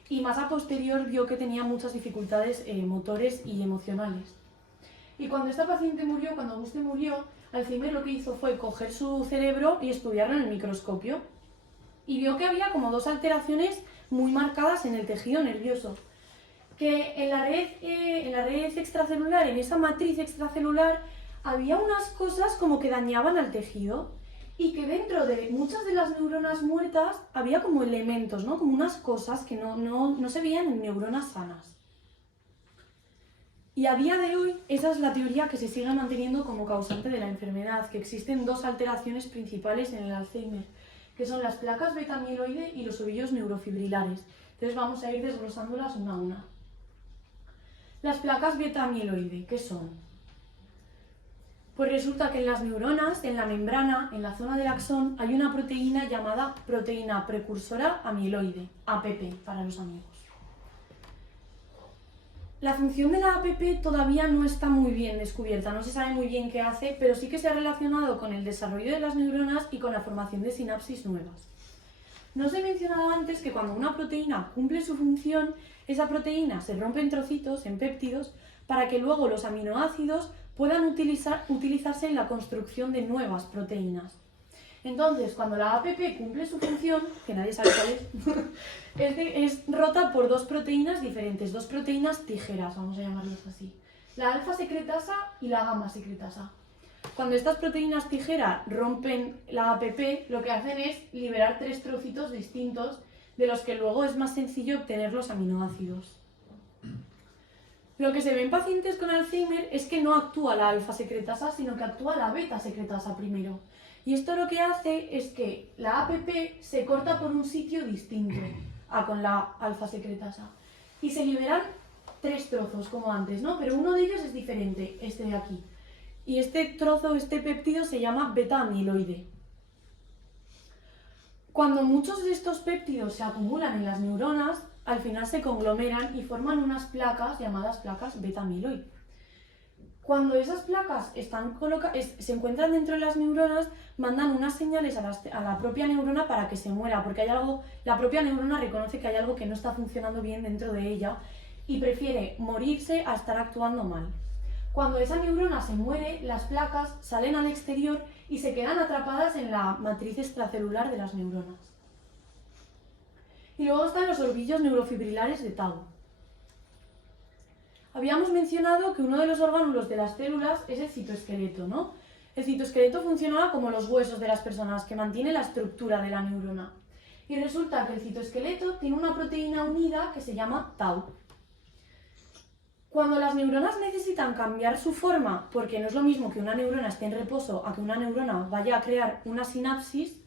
y más a posterior vio que tenía muchas dificultades motores y emocionales. Y cuando esta paciente murió, cuando Auguste murió, Alzheimer lo que hizo fue coger su cerebro y estudiarlo en el microscopio, y vio que había como 2 alteraciones muy marcadas en el tejido nervioso. Que en la red extracelular, en esa matriz extracelular, había unas cosas como que dañaban al tejido y que dentro de muchas de las neuronas muertas había como elementos, ¿no? Como unas cosas que no se veían en neuronas sanas. Y a día de hoy esa es la teoría que se sigue manteniendo como causante de la enfermedad, que existen 2 alteraciones principales en el Alzheimer, que son las placas beta-amiloide y los ovillos neurofibrilares. Entonces vamos a ir desglosándolas una a una. Las placas beta-amiloide, ¿qué son? Pues resulta que en las neuronas, en la membrana, en la zona del axón, hay una proteína llamada proteína precursora amiloide, APP para los amigos. La función de la APP todavía no está muy bien descubierta, no se sabe muy bien qué hace, pero sí que se ha relacionado con el desarrollo de las neuronas y con la formación de sinapsis nuevas. No os he mencionado antes que cuando una proteína cumple su función, esa proteína se rompe en trocitos, en péptidos, para que luego los aminoácidos puedan utilizarse en la construcción de nuevas proteínas. Entonces, cuando la APP cumple su función, que nadie sabe cuál es rota por 2 proteínas diferentes, 2 proteínas tijeras, vamos a llamarlas así. La alfa secretasa y la gamma secretasa. Cuando estas proteínas tijera rompen la APP, lo que hacen es liberar 3 trocitos distintos, de los que luego es más sencillo obtener los aminoácidos. Lo que se ve en pacientes con Alzheimer es que no actúa la alfa secretasa, sino que actúa la beta secretasa primero. Y esto lo que hace es que la APP se corta por un sitio distinto a con la alfa secretasa. Y se liberan 3 trozos, como antes, ¿no? Pero uno de ellos es diferente, este de aquí. Y este trozo, este péptido, se llama beta-amiloide. Cuando muchos de estos péptidos se acumulan en las neuronas, al final se conglomeran y forman unas placas llamadas placas beta-amiloide. Cuando esas placas se encuentran dentro de las neuronas, mandan unas señales a la propia neurona para que se muera, porque la propia neurona reconoce que hay algo que no está funcionando bien dentro de ella y prefiere morirse a estar actuando mal. Cuando esa neurona se muere, las placas salen al exterior y se quedan atrapadas en la matriz extracelular de las neuronas. Y luego están los orbillos neurofibrilares de tau. Habíamos mencionado que uno de los orgánulos de las células es el citoesqueleto, ¿no? El citoesqueleto funciona como los huesos de las personas, que mantiene la estructura de la neurona. Y resulta que el citoesqueleto tiene una proteína unida que se llama tau. Cuando las neuronas necesitan cambiar su forma, porque no es lo mismo que una neurona esté en reposo a que una neurona vaya a crear una sinapsis,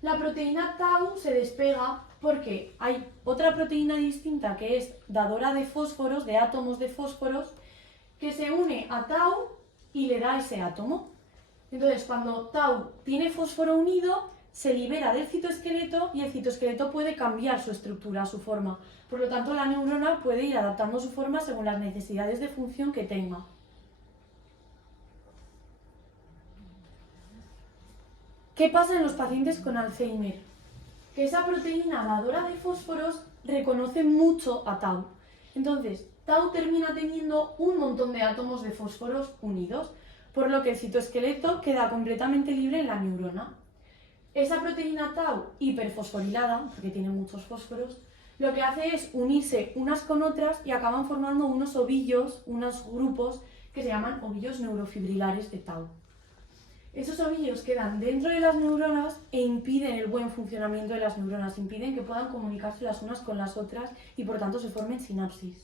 la proteína tau se despega porque hay otra proteína distinta que es dadora de fósforos, de átomos de fósforos, que se une a tau y le da ese átomo. Entonces, cuando tau tiene fósforo unido, se libera del citoesqueleto y el citoesqueleto puede cambiar su estructura, su forma. Por lo tanto, la neurona puede ir adaptando su forma según las necesidades de función que tenga. ¿Qué pasa en los pacientes con Alzheimer? Que esa proteína dadora de fósforos reconoce mucho a tau. Entonces, tau termina teniendo un montón de átomos de fósforos unidos, por lo que el citoesqueleto queda completamente libre en la neurona. Esa proteína tau hiperfosforilada, porque tiene muchos fósforos, lo que hace es unirse unas con otras y acaban formando unos ovillos, unos grupos que se llaman ovillos neurofibrilares de tau. Esos ovillos quedan dentro de las neuronas e impiden el buen funcionamiento de las neuronas, impiden que puedan comunicarse las unas con las otras y por tanto se formen sinapsis.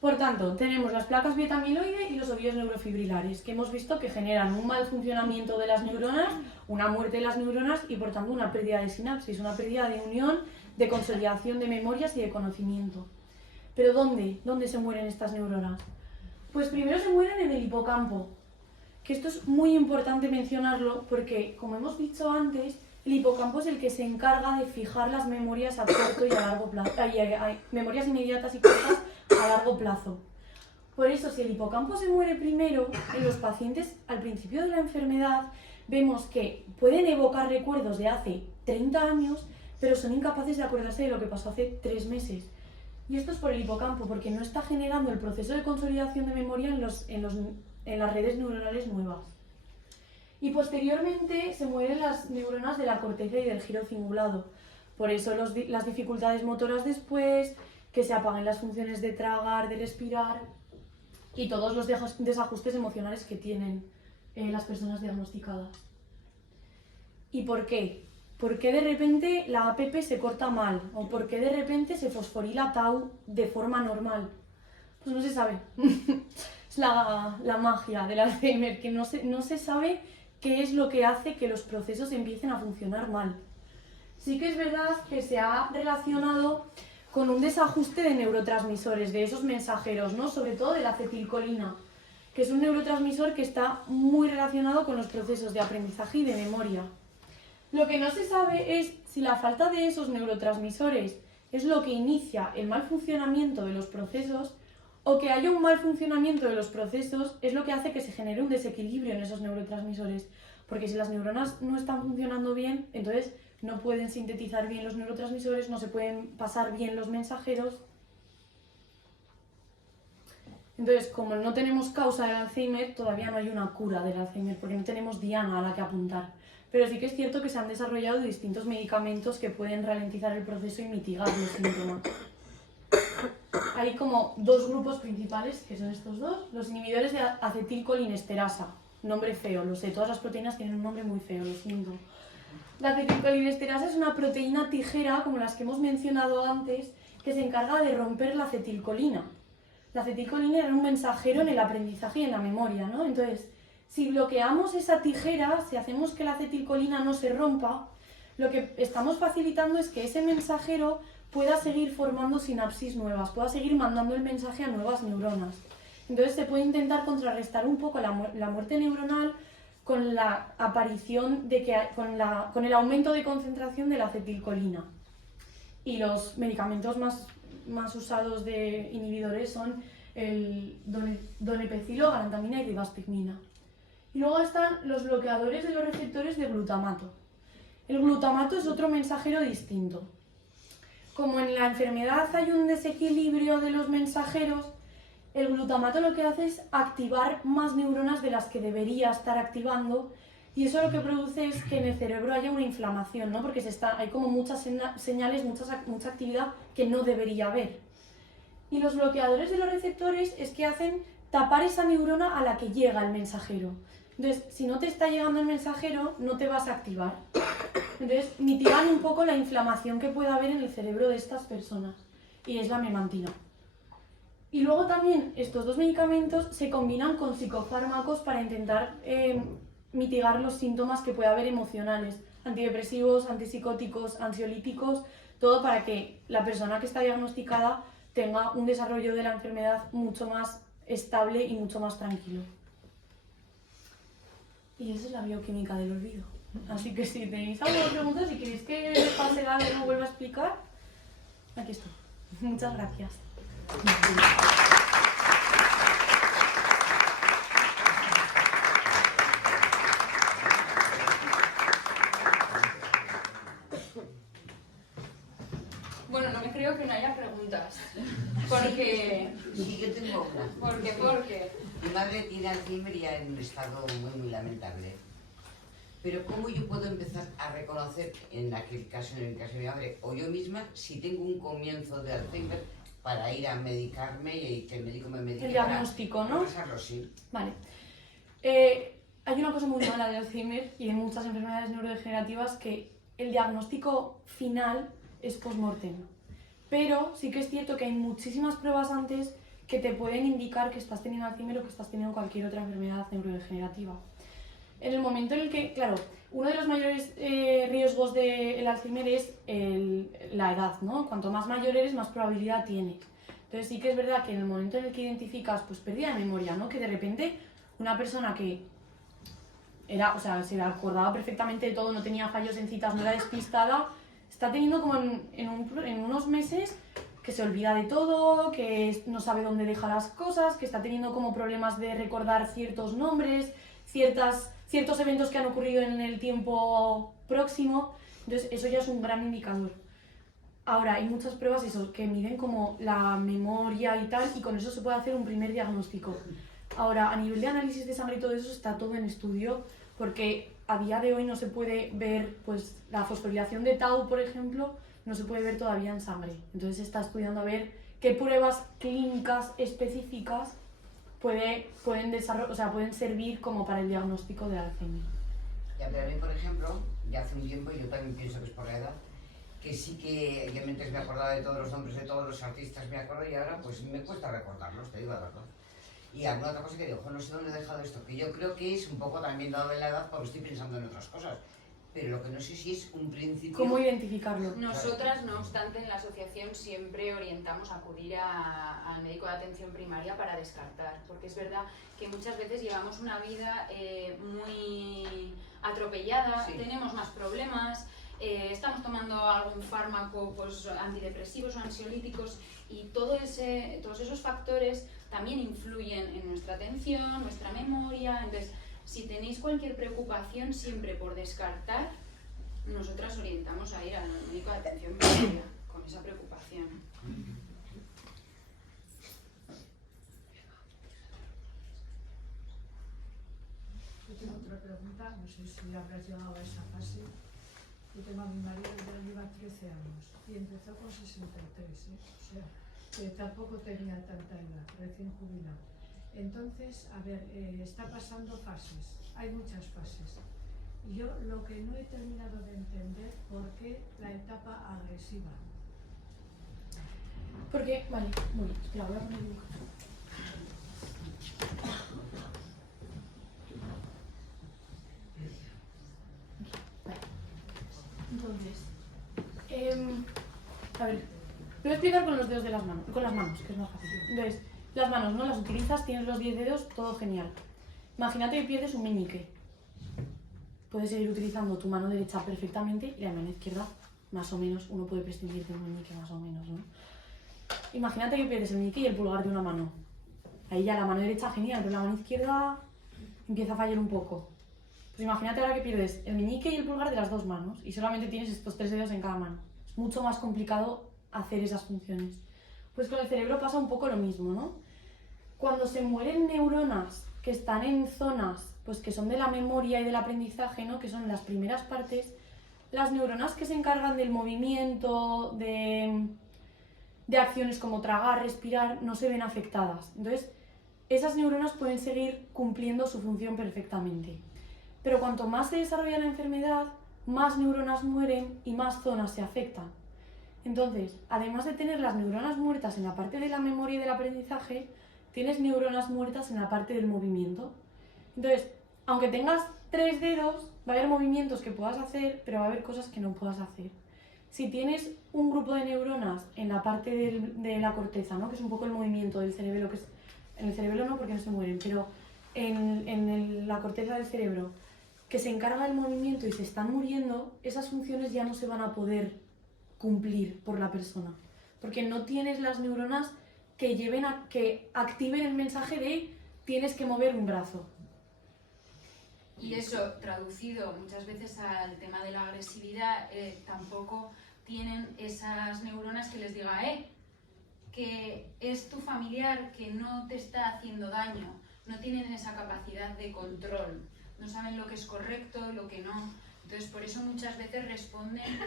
Por tanto, tenemos las placas beta amiloide y los ovillos neurofibrilares, que hemos visto que generan un mal funcionamiento de las neuronas, una muerte de las neuronas y por tanto una pérdida de sinapsis, una pérdida de unión, de consolidación de memorias y de conocimiento. ¿Pero dónde? ¿Dónde se mueren estas neuronas? Pues primero se mueren en el hipocampo, que esto es muy importante mencionarlo porque, como hemos dicho antes, el hipocampo es el que se encarga de fijar las memorias a corto y a largo plazo, memorias inmediatas y cortas a largo plazo. Por eso, si el hipocampo se muere primero, en los pacientes al principio de la enfermedad vemos que pueden evocar recuerdos de hace 30 años, pero son incapaces de acordarse de lo que pasó hace 3 meses. Y esto es por el hipocampo, porque no está generando el proceso de consolidación de memoria en las redes neuronales nuevas. Y posteriormente se mueren las neuronas de la corteza y del giro cingulado. Por eso las dificultades motoras después, que se apaguen las funciones de tragar, de respirar y todos los desajustes emocionales que tienen las personas diagnosticadas. ¿Y por qué? ¿Por qué de repente la APP se corta mal? ¿O por qué de repente se fosforila tau de forma normal? Pues no se sabe. Es la magia del Alzheimer, que no se sabe qué es lo que hace que los procesos empiecen a funcionar mal. Sí que es verdad que se ha relacionado con un desajuste de neurotransmisores, de esos mensajeros, ¿no? Sobre todo de la acetilcolina, que es un neurotransmisor que está muy relacionado con los procesos de aprendizaje y de memoria. Lo que no se sabe es si la falta de esos neurotransmisores es lo que inicia el mal funcionamiento de los procesos o que haya un mal funcionamiento de los procesos es lo que hace que se genere un desequilibrio en esos neurotransmisores. Porque si las neuronas no están funcionando bien, entonces no pueden sintetizar bien los neurotransmisores, no se pueden pasar bien los mensajeros. Entonces, como no tenemos causa del Alzheimer, todavía no hay una cura del Alzheimer, porque no tenemos diana a la que apuntar. Pero sí que es cierto que se han desarrollado distintos medicamentos que pueden ralentizar el proceso y mitigar los síntomas. Hay como 2 grupos principales, que son estos dos. Los inhibidores de acetilcolinesterasa. Nombre feo, lo sé, todas las proteínas tienen un nombre muy feo, lo siento. La acetilcolinesterasa es una proteína tijera, como las que hemos mencionado antes, que se encarga de romper la acetilcolina. La acetilcolina era un mensajero en el aprendizaje y en la memoria, ¿no? Entonces, si bloqueamos esa tijera, si hacemos que la acetilcolina no se rompa, lo que estamos facilitando es que ese mensajero pueda seguir formando sinapsis nuevas, pueda seguir mandando el mensaje a nuevas neuronas. Entonces se puede intentar contrarrestar un poco la muerte neuronal con la aparición con el aumento de concentración de la acetilcolina. Y los medicamentos más usados de inhibidores son el donepezilo, galantamina y ribastigmina. Y luego están los bloqueadores de los receptores de glutamato. El glutamato es otro mensajero distinto. Como en la enfermedad hay un desequilibrio de los mensajeros, el glutamato lo que hace es activar más neuronas de las que debería estar activando y eso lo que produce es que en el cerebro haya una inflamación, ¿no? Porque hay como muchas señales, mucha actividad que no debería haber. Y los bloqueadores de los receptores es que hacen tapar esa neurona a la que llega el mensajero. Entonces, si no te está llegando el mensajero, no te vas a activar. Entonces, mitigan un poco la inflamación que pueda haber en el cerebro de estas personas. Y es la memantina. Y luego también estos dos medicamentos se combinan con psicofármacos para intentar mitigar los síntomas que pueda haber emocionales. Antidepresivos, antipsicóticos, ansiolíticos, todo para que la persona que está diagnosticada tenga un desarrollo de la enfermedad mucho más estable y mucho más tranquilo. Y esa es la bioquímica del olvido. Así que si tenéis alguna pregunta, si queréis que les pase algo y lo vuelva a explicar, aquí estoy. Muchas gracias. Bueno, no me creo que no haya preguntas. Porque... Sí, yo tengo una. ¿Por qué? Mi madre tiene Alzheimer y ya en un estado muy lamentable. Pero ¿cómo yo puedo empezar a reconocer, en el caso de mi madre, o yo misma, si tengo un comienzo de Alzheimer para ir a medicarme y que el médico me medique? El diagnóstico, ¿no? Pasarlo, sí. Vale. Hay una cosa muy mala de Alzheimer y de muchas enfermedades neurodegenerativas, que el diagnóstico final es post-mortem. Pero sí que es cierto que hay muchísimas pruebas antes que te pueden indicar que estás teniendo Alzheimer o que estás teniendo cualquier otra enfermedad neurodegenerativa. En el momento en el que, claro, uno de los mayores riesgos del Alzheimer es la edad, ¿no? Cuanto más mayor eres, más probabilidad tienes. Entonces sí que es verdad que en el momento en el que identificas pues pérdida de memoria, ¿no? Que de repente una persona que era, o sea, se acordaba perfectamente de todo, no tenía fallos en citas, no era despistada, está teniendo como en unos meses que se olvida de todo, que no sabe dónde deja las cosas, que está teniendo como problemas de recordar ciertos nombres, ciertos eventos que han ocurrido en el tiempo próximo. Entonces eso ya es un gran indicador. Ahora, hay muchas pruebas que miden como la memoria y tal, y con eso se puede hacer un primer diagnóstico. Ahora, a nivel de análisis de sangre y todo eso está todo en estudio, porque a día de hoy no se puede ver, pues la fosforilación de tau, por ejemplo, no se puede ver todavía en sangre. Entonces se está estudiando a ver qué pruebas clínicas específicas pueden servir como para el diagnóstico de Alzheimer. Ya, pero a mí, por ejemplo, ya hace un tiempo, yo también pienso que es por la edad, que sí que yo antes me acordaba de todos los nombres de todos los artistas, me acuerdo, y ahora pues me cuesta recordarlos, te digo la verdad. Y alguna otra cosa que digo, no sé dónde he dejado esto, que yo creo que es un poco también dado de la edad porque estoy pensando en otras cosas. Pero lo que no sé si es un principio... ¿Cómo identificarlo? Nosotras, no obstante, en la asociación siempre orientamos a acudir al médico de atención primaria para descartar, porque es verdad que muchas veces llevamos una vida muy atropellada, sí. Tenemos más problemas, estamos tomando algún fármaco, pues, antidepresivos o ansiolíticos, y todos esos factores también influyen en nuestra atención, nuestra memoria. Entonces, si tenéis cualquier preocupación siempre por descartar, nosotras orientamos a ir al médico de atención primaria con esa preocupación. Yo tengo otra pregunta, no sé si habrás llegado a esa fase. Yo tengo a mi marido que ya lleva 13 años y empezó con 63, o sea, que tampoco tenía tanta edad, recién jubilado. Entonces, a ver, está pasando fases, hay muchas fases. Y yo lo que no he terminado de entender, ¿por qué la etapa agresiva? Porque, vale, muy bien, espera, voy a poner un Vale. Entonces, a ver, voy a explicar con los dedos de las manos, con las manos, que es más fácil. Entonces, las manos, ¿no? Las utilizas, tienes los 10 dedos, todo genial. Imagínate que pierdes un meñique. Puedes seguir utilizando tu mano derecha perfectamente y la mano izquierda, más o menos, uno puede prescindir de un meñique más o menos, ¿no? Imagínate que pierdes el meñique y el pulgar de una mano. Ahí ya la mano derecha genial, pero la mano izquierda empieza a fallar un poco. Pues imagínate ahora que pierdes el meñique y el pulgar de las dos manos y solamente tienes estos 3 dedos en cada mano. Es mucho más complicado hacer esas funciones. Pues con el cerebro pasa un poco lo mismo, ¿no? Cuando se mueren neuronas que están en zonas pues que son de la memoria y del aprendizaje, ¿no? Que son las primeras partes, las neuronas que se encargan del movimiento, de acciones como tragar, respirar, no se ven afectadas. Entonces, esas neuronas pueden seguir cumpliendo su función perfectamente. Pero cuanto más se desarrolla la enfermedad, más neuronas mueren y más zonas se afectan. Entonces, además de tener las neuronas muertas en la parte de la memoria y del aprendizaje, tienes neuronas muertas en la parte del movimiento. Entonces, aunque tengas 3 dedos, va a haber movimientos que puedas hacer, pero va a haber cosas que no puedas hacer. Si tienes un grupo de neuronas en la parte de la corteza, ¿no? Que es un poco el movimiento del cerebro, que es, en el cerebro no porque no se mueren, pero en la corteza del cerebro, que se encarga del movimiento y se están muriendo, esas funciones ya no se van a poder cumplir por la persona, porque no tienes las neuronas que activen el mensaje de tienes que mover un brazo. Y eso, traducido muchas veces al tema de la agresividad, tampoco tienen esas neuronas que les diga, que es tu familiar, que no te está haciendo daño. No tienen esa capacidad de control. No saben lo que es correcto, lo que no. Entonces, por eso muchas veces responden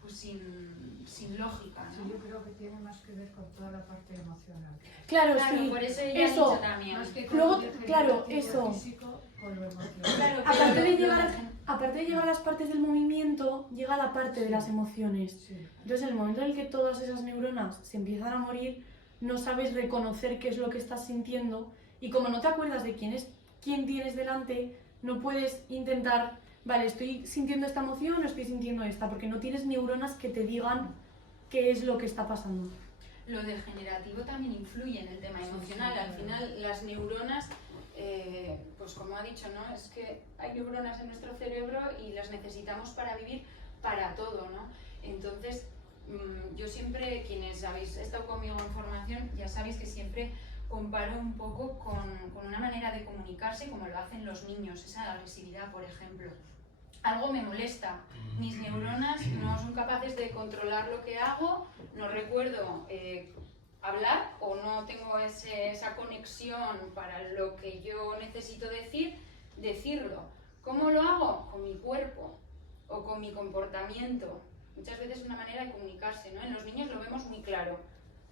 pues sin lógica, ¿no? Sí, yo creo que tiene más que ver con toda la parte emocional. Claro, Claro, sí. por eso ella Eso. ha dicho también. Más que con Luego, lo claro, degenerativo eso. físico, con lo emocional. Claro, Aparte de, pero llegar a las partes del movimiento, llega la parte de las emociones. Sí. Entonces, en el momento en el que todas esas neuronas se empiezan a morir, no sabes reconocer qué es lo que estás sintiendo y como no te acuerdas de quién tienes delante, no puedes intentar, vale, estoy sintiendo esta emoción o estoy sintiendo esta, porque no tienes neuronas que te digan qué es lo que está pasando. lo degenerativo también influye en el tema Sí, emocional. sí, Al claro. final, las neuronas, pues como ha dicho, ¿no? Es que hay neuronas en nuestro cerebro y las necesitamos para vivir, para todo, ¿no? Entonces, yo siempre, quienes habéis estado conmigo en formación, ya sabéis que siempre comparo un poco con una manera de comunicarse como lo hacen los niños, esa agresividad, por ejemplo. Algo me molesta, mis neuronas no son capaces de controlar lo que hago, no recuerdo hablar o no tengo esa conexión para lo que yo necesito decirlo. ¿Cómo lo hago? Con mi cuerpo o con mi comportamiento. Muchas veces es una manera de comunicarse, ¿no? En los niños lo vemos muy claro.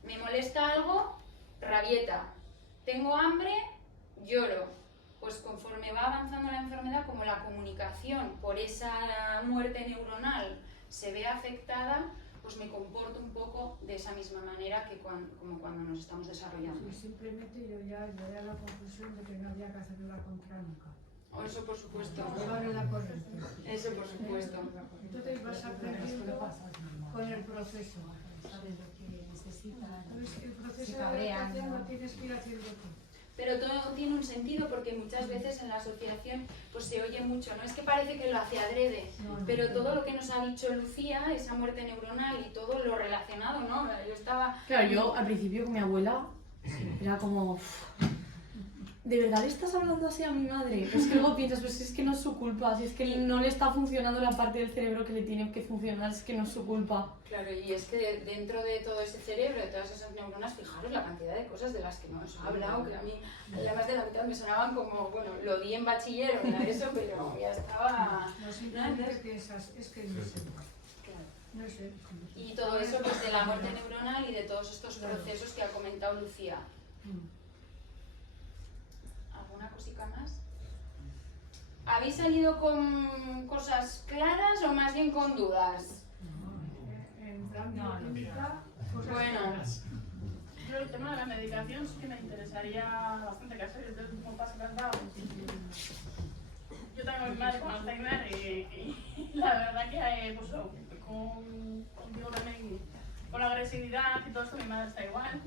Me molesta algo, rabieta. Tengo hambre, lloro. Pues conforme va avanzando la enfermedad, como la comunicación por esa muerte neuronal se ve afectada, pues me comporto un poco de esa misma manera que como cuando nos estamos desarrollando. Sí, simplemente yo ya llegué a la conclusión de que no había que hacerlo la contra nunca. O eso por supuesto. Llevarle la corriente. Eso por supuesto. Entonces vas aprendiendo con el proceso. Sabes lo que necesitan. Entonces el proceso Se de cabrean, adaptación ¿no? lo tienes que ir haciendo tú. Pero todo tiene un sentido porque muchas veces en la asociación pues se oye mucho, ¿no? Es que parece que lo hace adrede, No, no, pero no. todo lo que nos ha dicho Lucía, esa muerte neuronal y todo lo relacionado, ¿no? Yo estaba... Claro, yo al principio con mi abuela era como, "Uf, ¿de verdad le estás hablando así a mi madre?". Es que luego piensas, pues es que no es su culpa, si es que no le está funcionando la parte del cerebro que le tiene que funcionar, es que no es su culpa. Claro, y es que dentro de todo ese cerebro, de todas esas neuronas, fijaros la cantidad de cosas de las que no os ha hablado, que a mí más de la mitad me sonaban como, bueno, lo di en bachiller, era eso, pero ya estaba... No simplemente piensas, es que no sé. Claro. No sé. Y todo eso pues de la muerte neuronal y de todos estos procesos que ha comentado Lucía. ¿Alguna cosita más? ¿Habéis salido con cosas claras o más bien con dudas? En plan bioquímica, cosas Bueno. claras. Yo el tema de la medicación sí que me interesaría bastante, que así desde el último paso que has dado. Yo tengo a mi madre con Alzheimer y la verdad que pues, contigo también, con la agresividad y todo esto, mi madre está igual.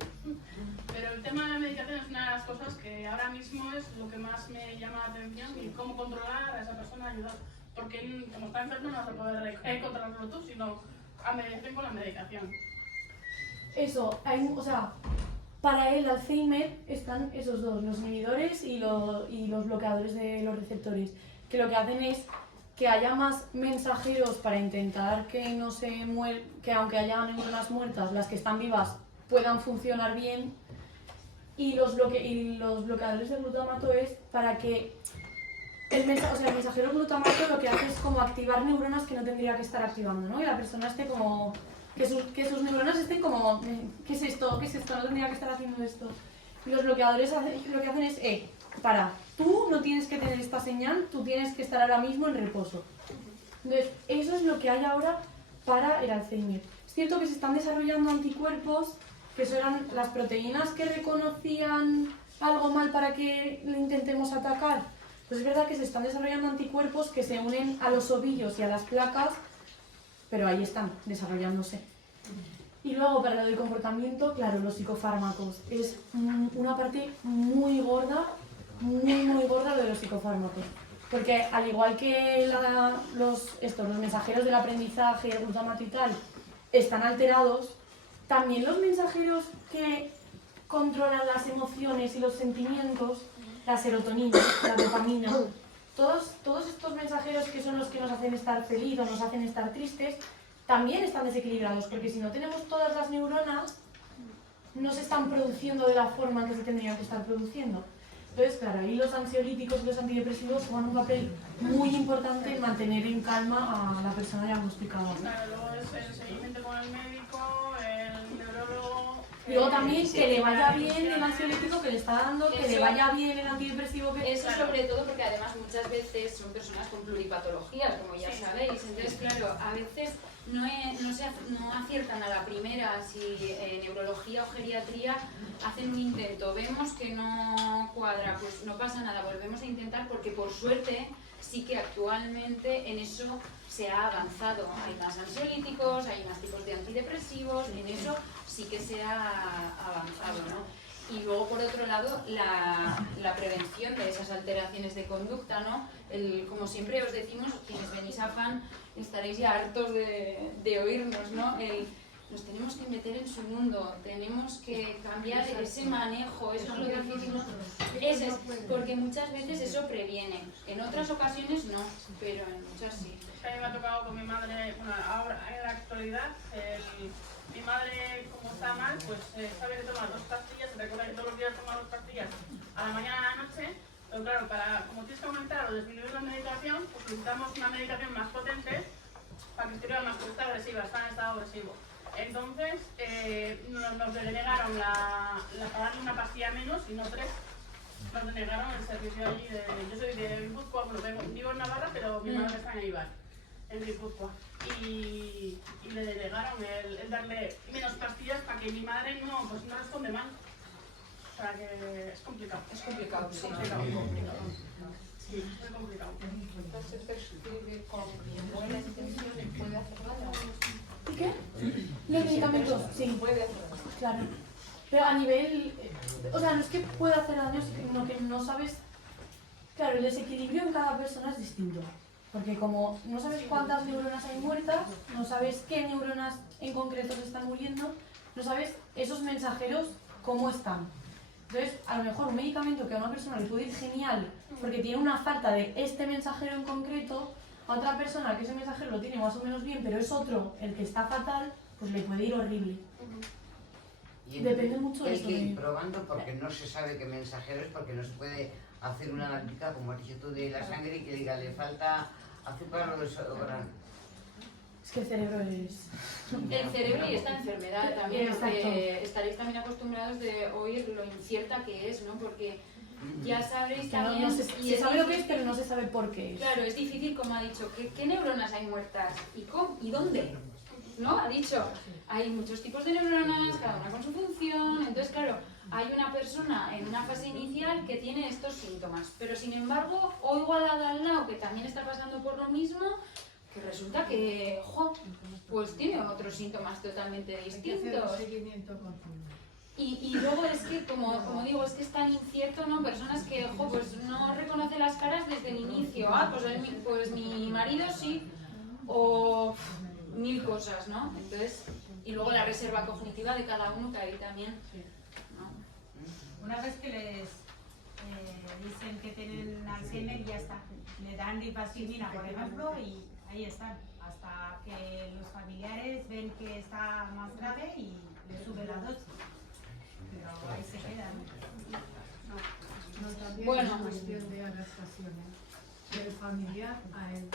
Pero el tema de la medicación es una de las cosas que ahora mismo es lo que más me llama la atención y cómo controlar a esa persona, ayudar. Porque como está enfermo no vas a poder controlarlo tú, sino a mediación con la medicación. Eso, o sea, para el Alzheimer están esos dos, los inhibidores y los bloqueadores de los receptores, que lo que hacen es que haya más mensajeros para intentar que no se que aunque haya neuronas muertas, las que están vivas puedan funcionar bien, y los bloqueadores de glutamato es para que el mensajero glutamato lo que hace es como activar neuronas que no tendría que estar activando, ¿no? Y la persona esté como que sus neuronas estén como, ¿qué es esto? ¿Qué es esto? No tendría que estar haciendo esto. Y los bloqueadores lo que hacen es, para, tú no tienes que tener esta señal, tú tienes que estar ahora mismo en reposo. Entonces, eso es lo que hay ahora para el Alzheimer. Es cierto que se están desarrollando anticuerpos, que eso eran las proteínas que reconocían algo mal para que le intentemos atacar. Pues es verdad que se están desarrollando anticuerpos que se unen a los ovillos y a las placas, pero ahí están, desarrollándose. Y luego, para lo del comportamiento, claro, los psicofármacos. Es una parte muy gorda lo de los psicofármacos. Porque al igual que los mensajeros del aprendizaje, el glutamato y tal, están alterados, también los mensajeros que controlan las emociones y los sentimientos, la serotonina, la dopamina, todos estos mensajeros que son los que nos hacen estar felices o nos hacen estar tristes, también están desequilibrados, porque si no tenemos todas las neuronas, no se están produciendo de la forma que se tendrían que estar produciendo. Entonces, claro, ahí los ansiolíticos y los antidepresivos juegan un papel muy importante en mantener en calma a la persona diagnosticada. Claro, luego es el seguimiento con el médico, el neurólogo... Y luego también que le vaya bien el ansiolítico que le está dando, que le vaya bien el antidepresivo que... Eso sobre todo porque además muchas veces son personas con pluripatologías, como ya sabéis. Entonces, claro, a veces no aciertan a la primera si neurología o geriatría hacen un intento. Vemos que no cuadra, pues no pasa nada, volvemos a intentar porque por suerte sí que actualmente en eso se ha avanzado. Hay más ansiolíticos, hay más tipos de antidepresivos, en eso sí que se ha avanzado, ¿no? Y luego, por otro lado, la prevención de esas alteraciones de conducta, ¿no? Como siempre os decimos, quienes venís a FAN estaréis ya hartos de oírnos, ¿no? Nos tenemos que meter en su mundo, tenemos que cambiar ese manejo, eso es lo difícil, porque muchas veces eso previene, en otras ocasiones no, pero en muchas sí. A mí me ha tocado con mi madre, bueno, ahora en la actualidad, mi madre, como está mal, pues sabe que toma 2 pastillas, se recuerda que todos los días toma 2 pastillas a la mañana y a la noche, pero claro, como tienes que aumentar o disminuir la medicación, pues necesitamos una medicación más potente para que esté más, porque está agresiva, está en estado agresivo. Entonces nos denegaron para darle una pastilla menos y no 3. Nos denegaron el servicio allí yo soy de Guipúzcoa, vivo en Navarra, pero mi madre está en Eibar, en Guipúzcoa. Y le denegaron el darle menos pastillas para que mi madre no responde mal. O sea que es complicado. Es complicado, sí. Sí, es complicado. Entonces, prescribir con buena intención puede hacer daño. ¿Y qué? ¿Los medicamentos? Sí. Puede hacer daño. Claro. Pero a nivel... O sea, no es que pueda hacer daño, sino que no sabes... Claro, el desequilibrio en cada persona es distinto. Porque como no sabes cuántas neuronas hay muertas, no sabes qué neuronas en concreto se están muriendo, no sabes esos mensajeros cómo están. Entonces, a lo mejor un medicamento que a una persona le puede ir genial porque tiene una falta de este mensajero en concreto, a otra persona que ese mensajero lo tiene más o menos bien, pero es otro el que está fatal, pues le puede ir horrible. Y Depende mucho de hay eso. que ir probando porque no se sabe qué mensajero es, porque no se puede hacer una analítica, como has dicho tú, de la sangre y que diga le falta azúcar o sobran. Es que el cerebro es... El cerebro y esta enfermedad también, Exacto. porque estaréis también acostumbrados de oír lo incierta que es, ¿no? Porque ya sabréis Que no, también... no se sabe lo que es, pero no se sabe por qué es. Claro, es difícil, como ha dicho, ¿qué neuronas hay muertas? ¿Y dónde? ¿No? Ha dicho, hay muchos tipos de neuronas, cada una con su función, entonces claro, hay una persona en una fase inicial que tiene estos síntomas, pero sin embargo, oigo al lado que también está pasando por lo mismo, que resulta que, pues tiene otros síntomas totalmente distintos. Y luego es que, como digo, es que es tan incierto, ¿no? Personas que, pues no reconoce las caras desde el inicio. Pues mi marido sí, o 1000 cosas, ¿no? Entonces, y luego la reserva cognitiva de cada uno, que ahí también, ¿no? Una vez que les dicen que tienen Alzheimer, ya está. Le dan difascimina, por ejemplo, y ahí están. Hasta que los familiares ven que está más grave y le suben la dosis. Pero ahí se quedan. No, también Bueno. es cuestión de adaptación, ¿eh? del familiar a él.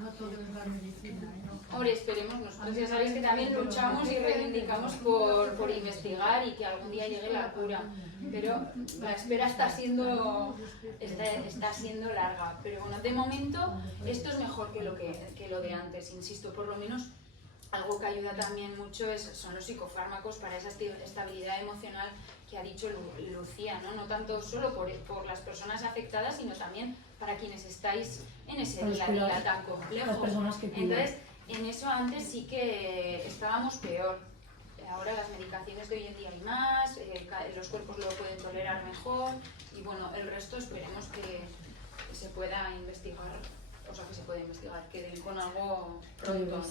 No todo es la medicina, ¿no? Hombre, esperemos, nosotros ya sabéis que también luchamos y reivindicamos por investigar y que algún día llegue la cura, pero la espera está siendo larga, pero bueno, de momento esto es mejor que lo de antes, insisto, por lo menos algo que ayuda también mucho son los psicofármacos para esa estabilidad emocional que ha dicho Lucía, ¿no? No tanto solo por las personas afectadas, sino también para quienes estáis en ese día a día tan complejo. Las personas que cuidan. Entonces, en eso antes sí que estábamos peor. Ahora las medicaciones de hoy en día hay más, los cuerpos lo pueden tolerar mejor y bueno, el resto esperemos que se pueda investigar, o sea que se pueda investigar, que den con algo pronto, ¿no?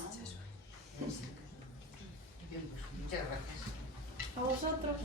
Bien, pues muchas gracias. A vosotros.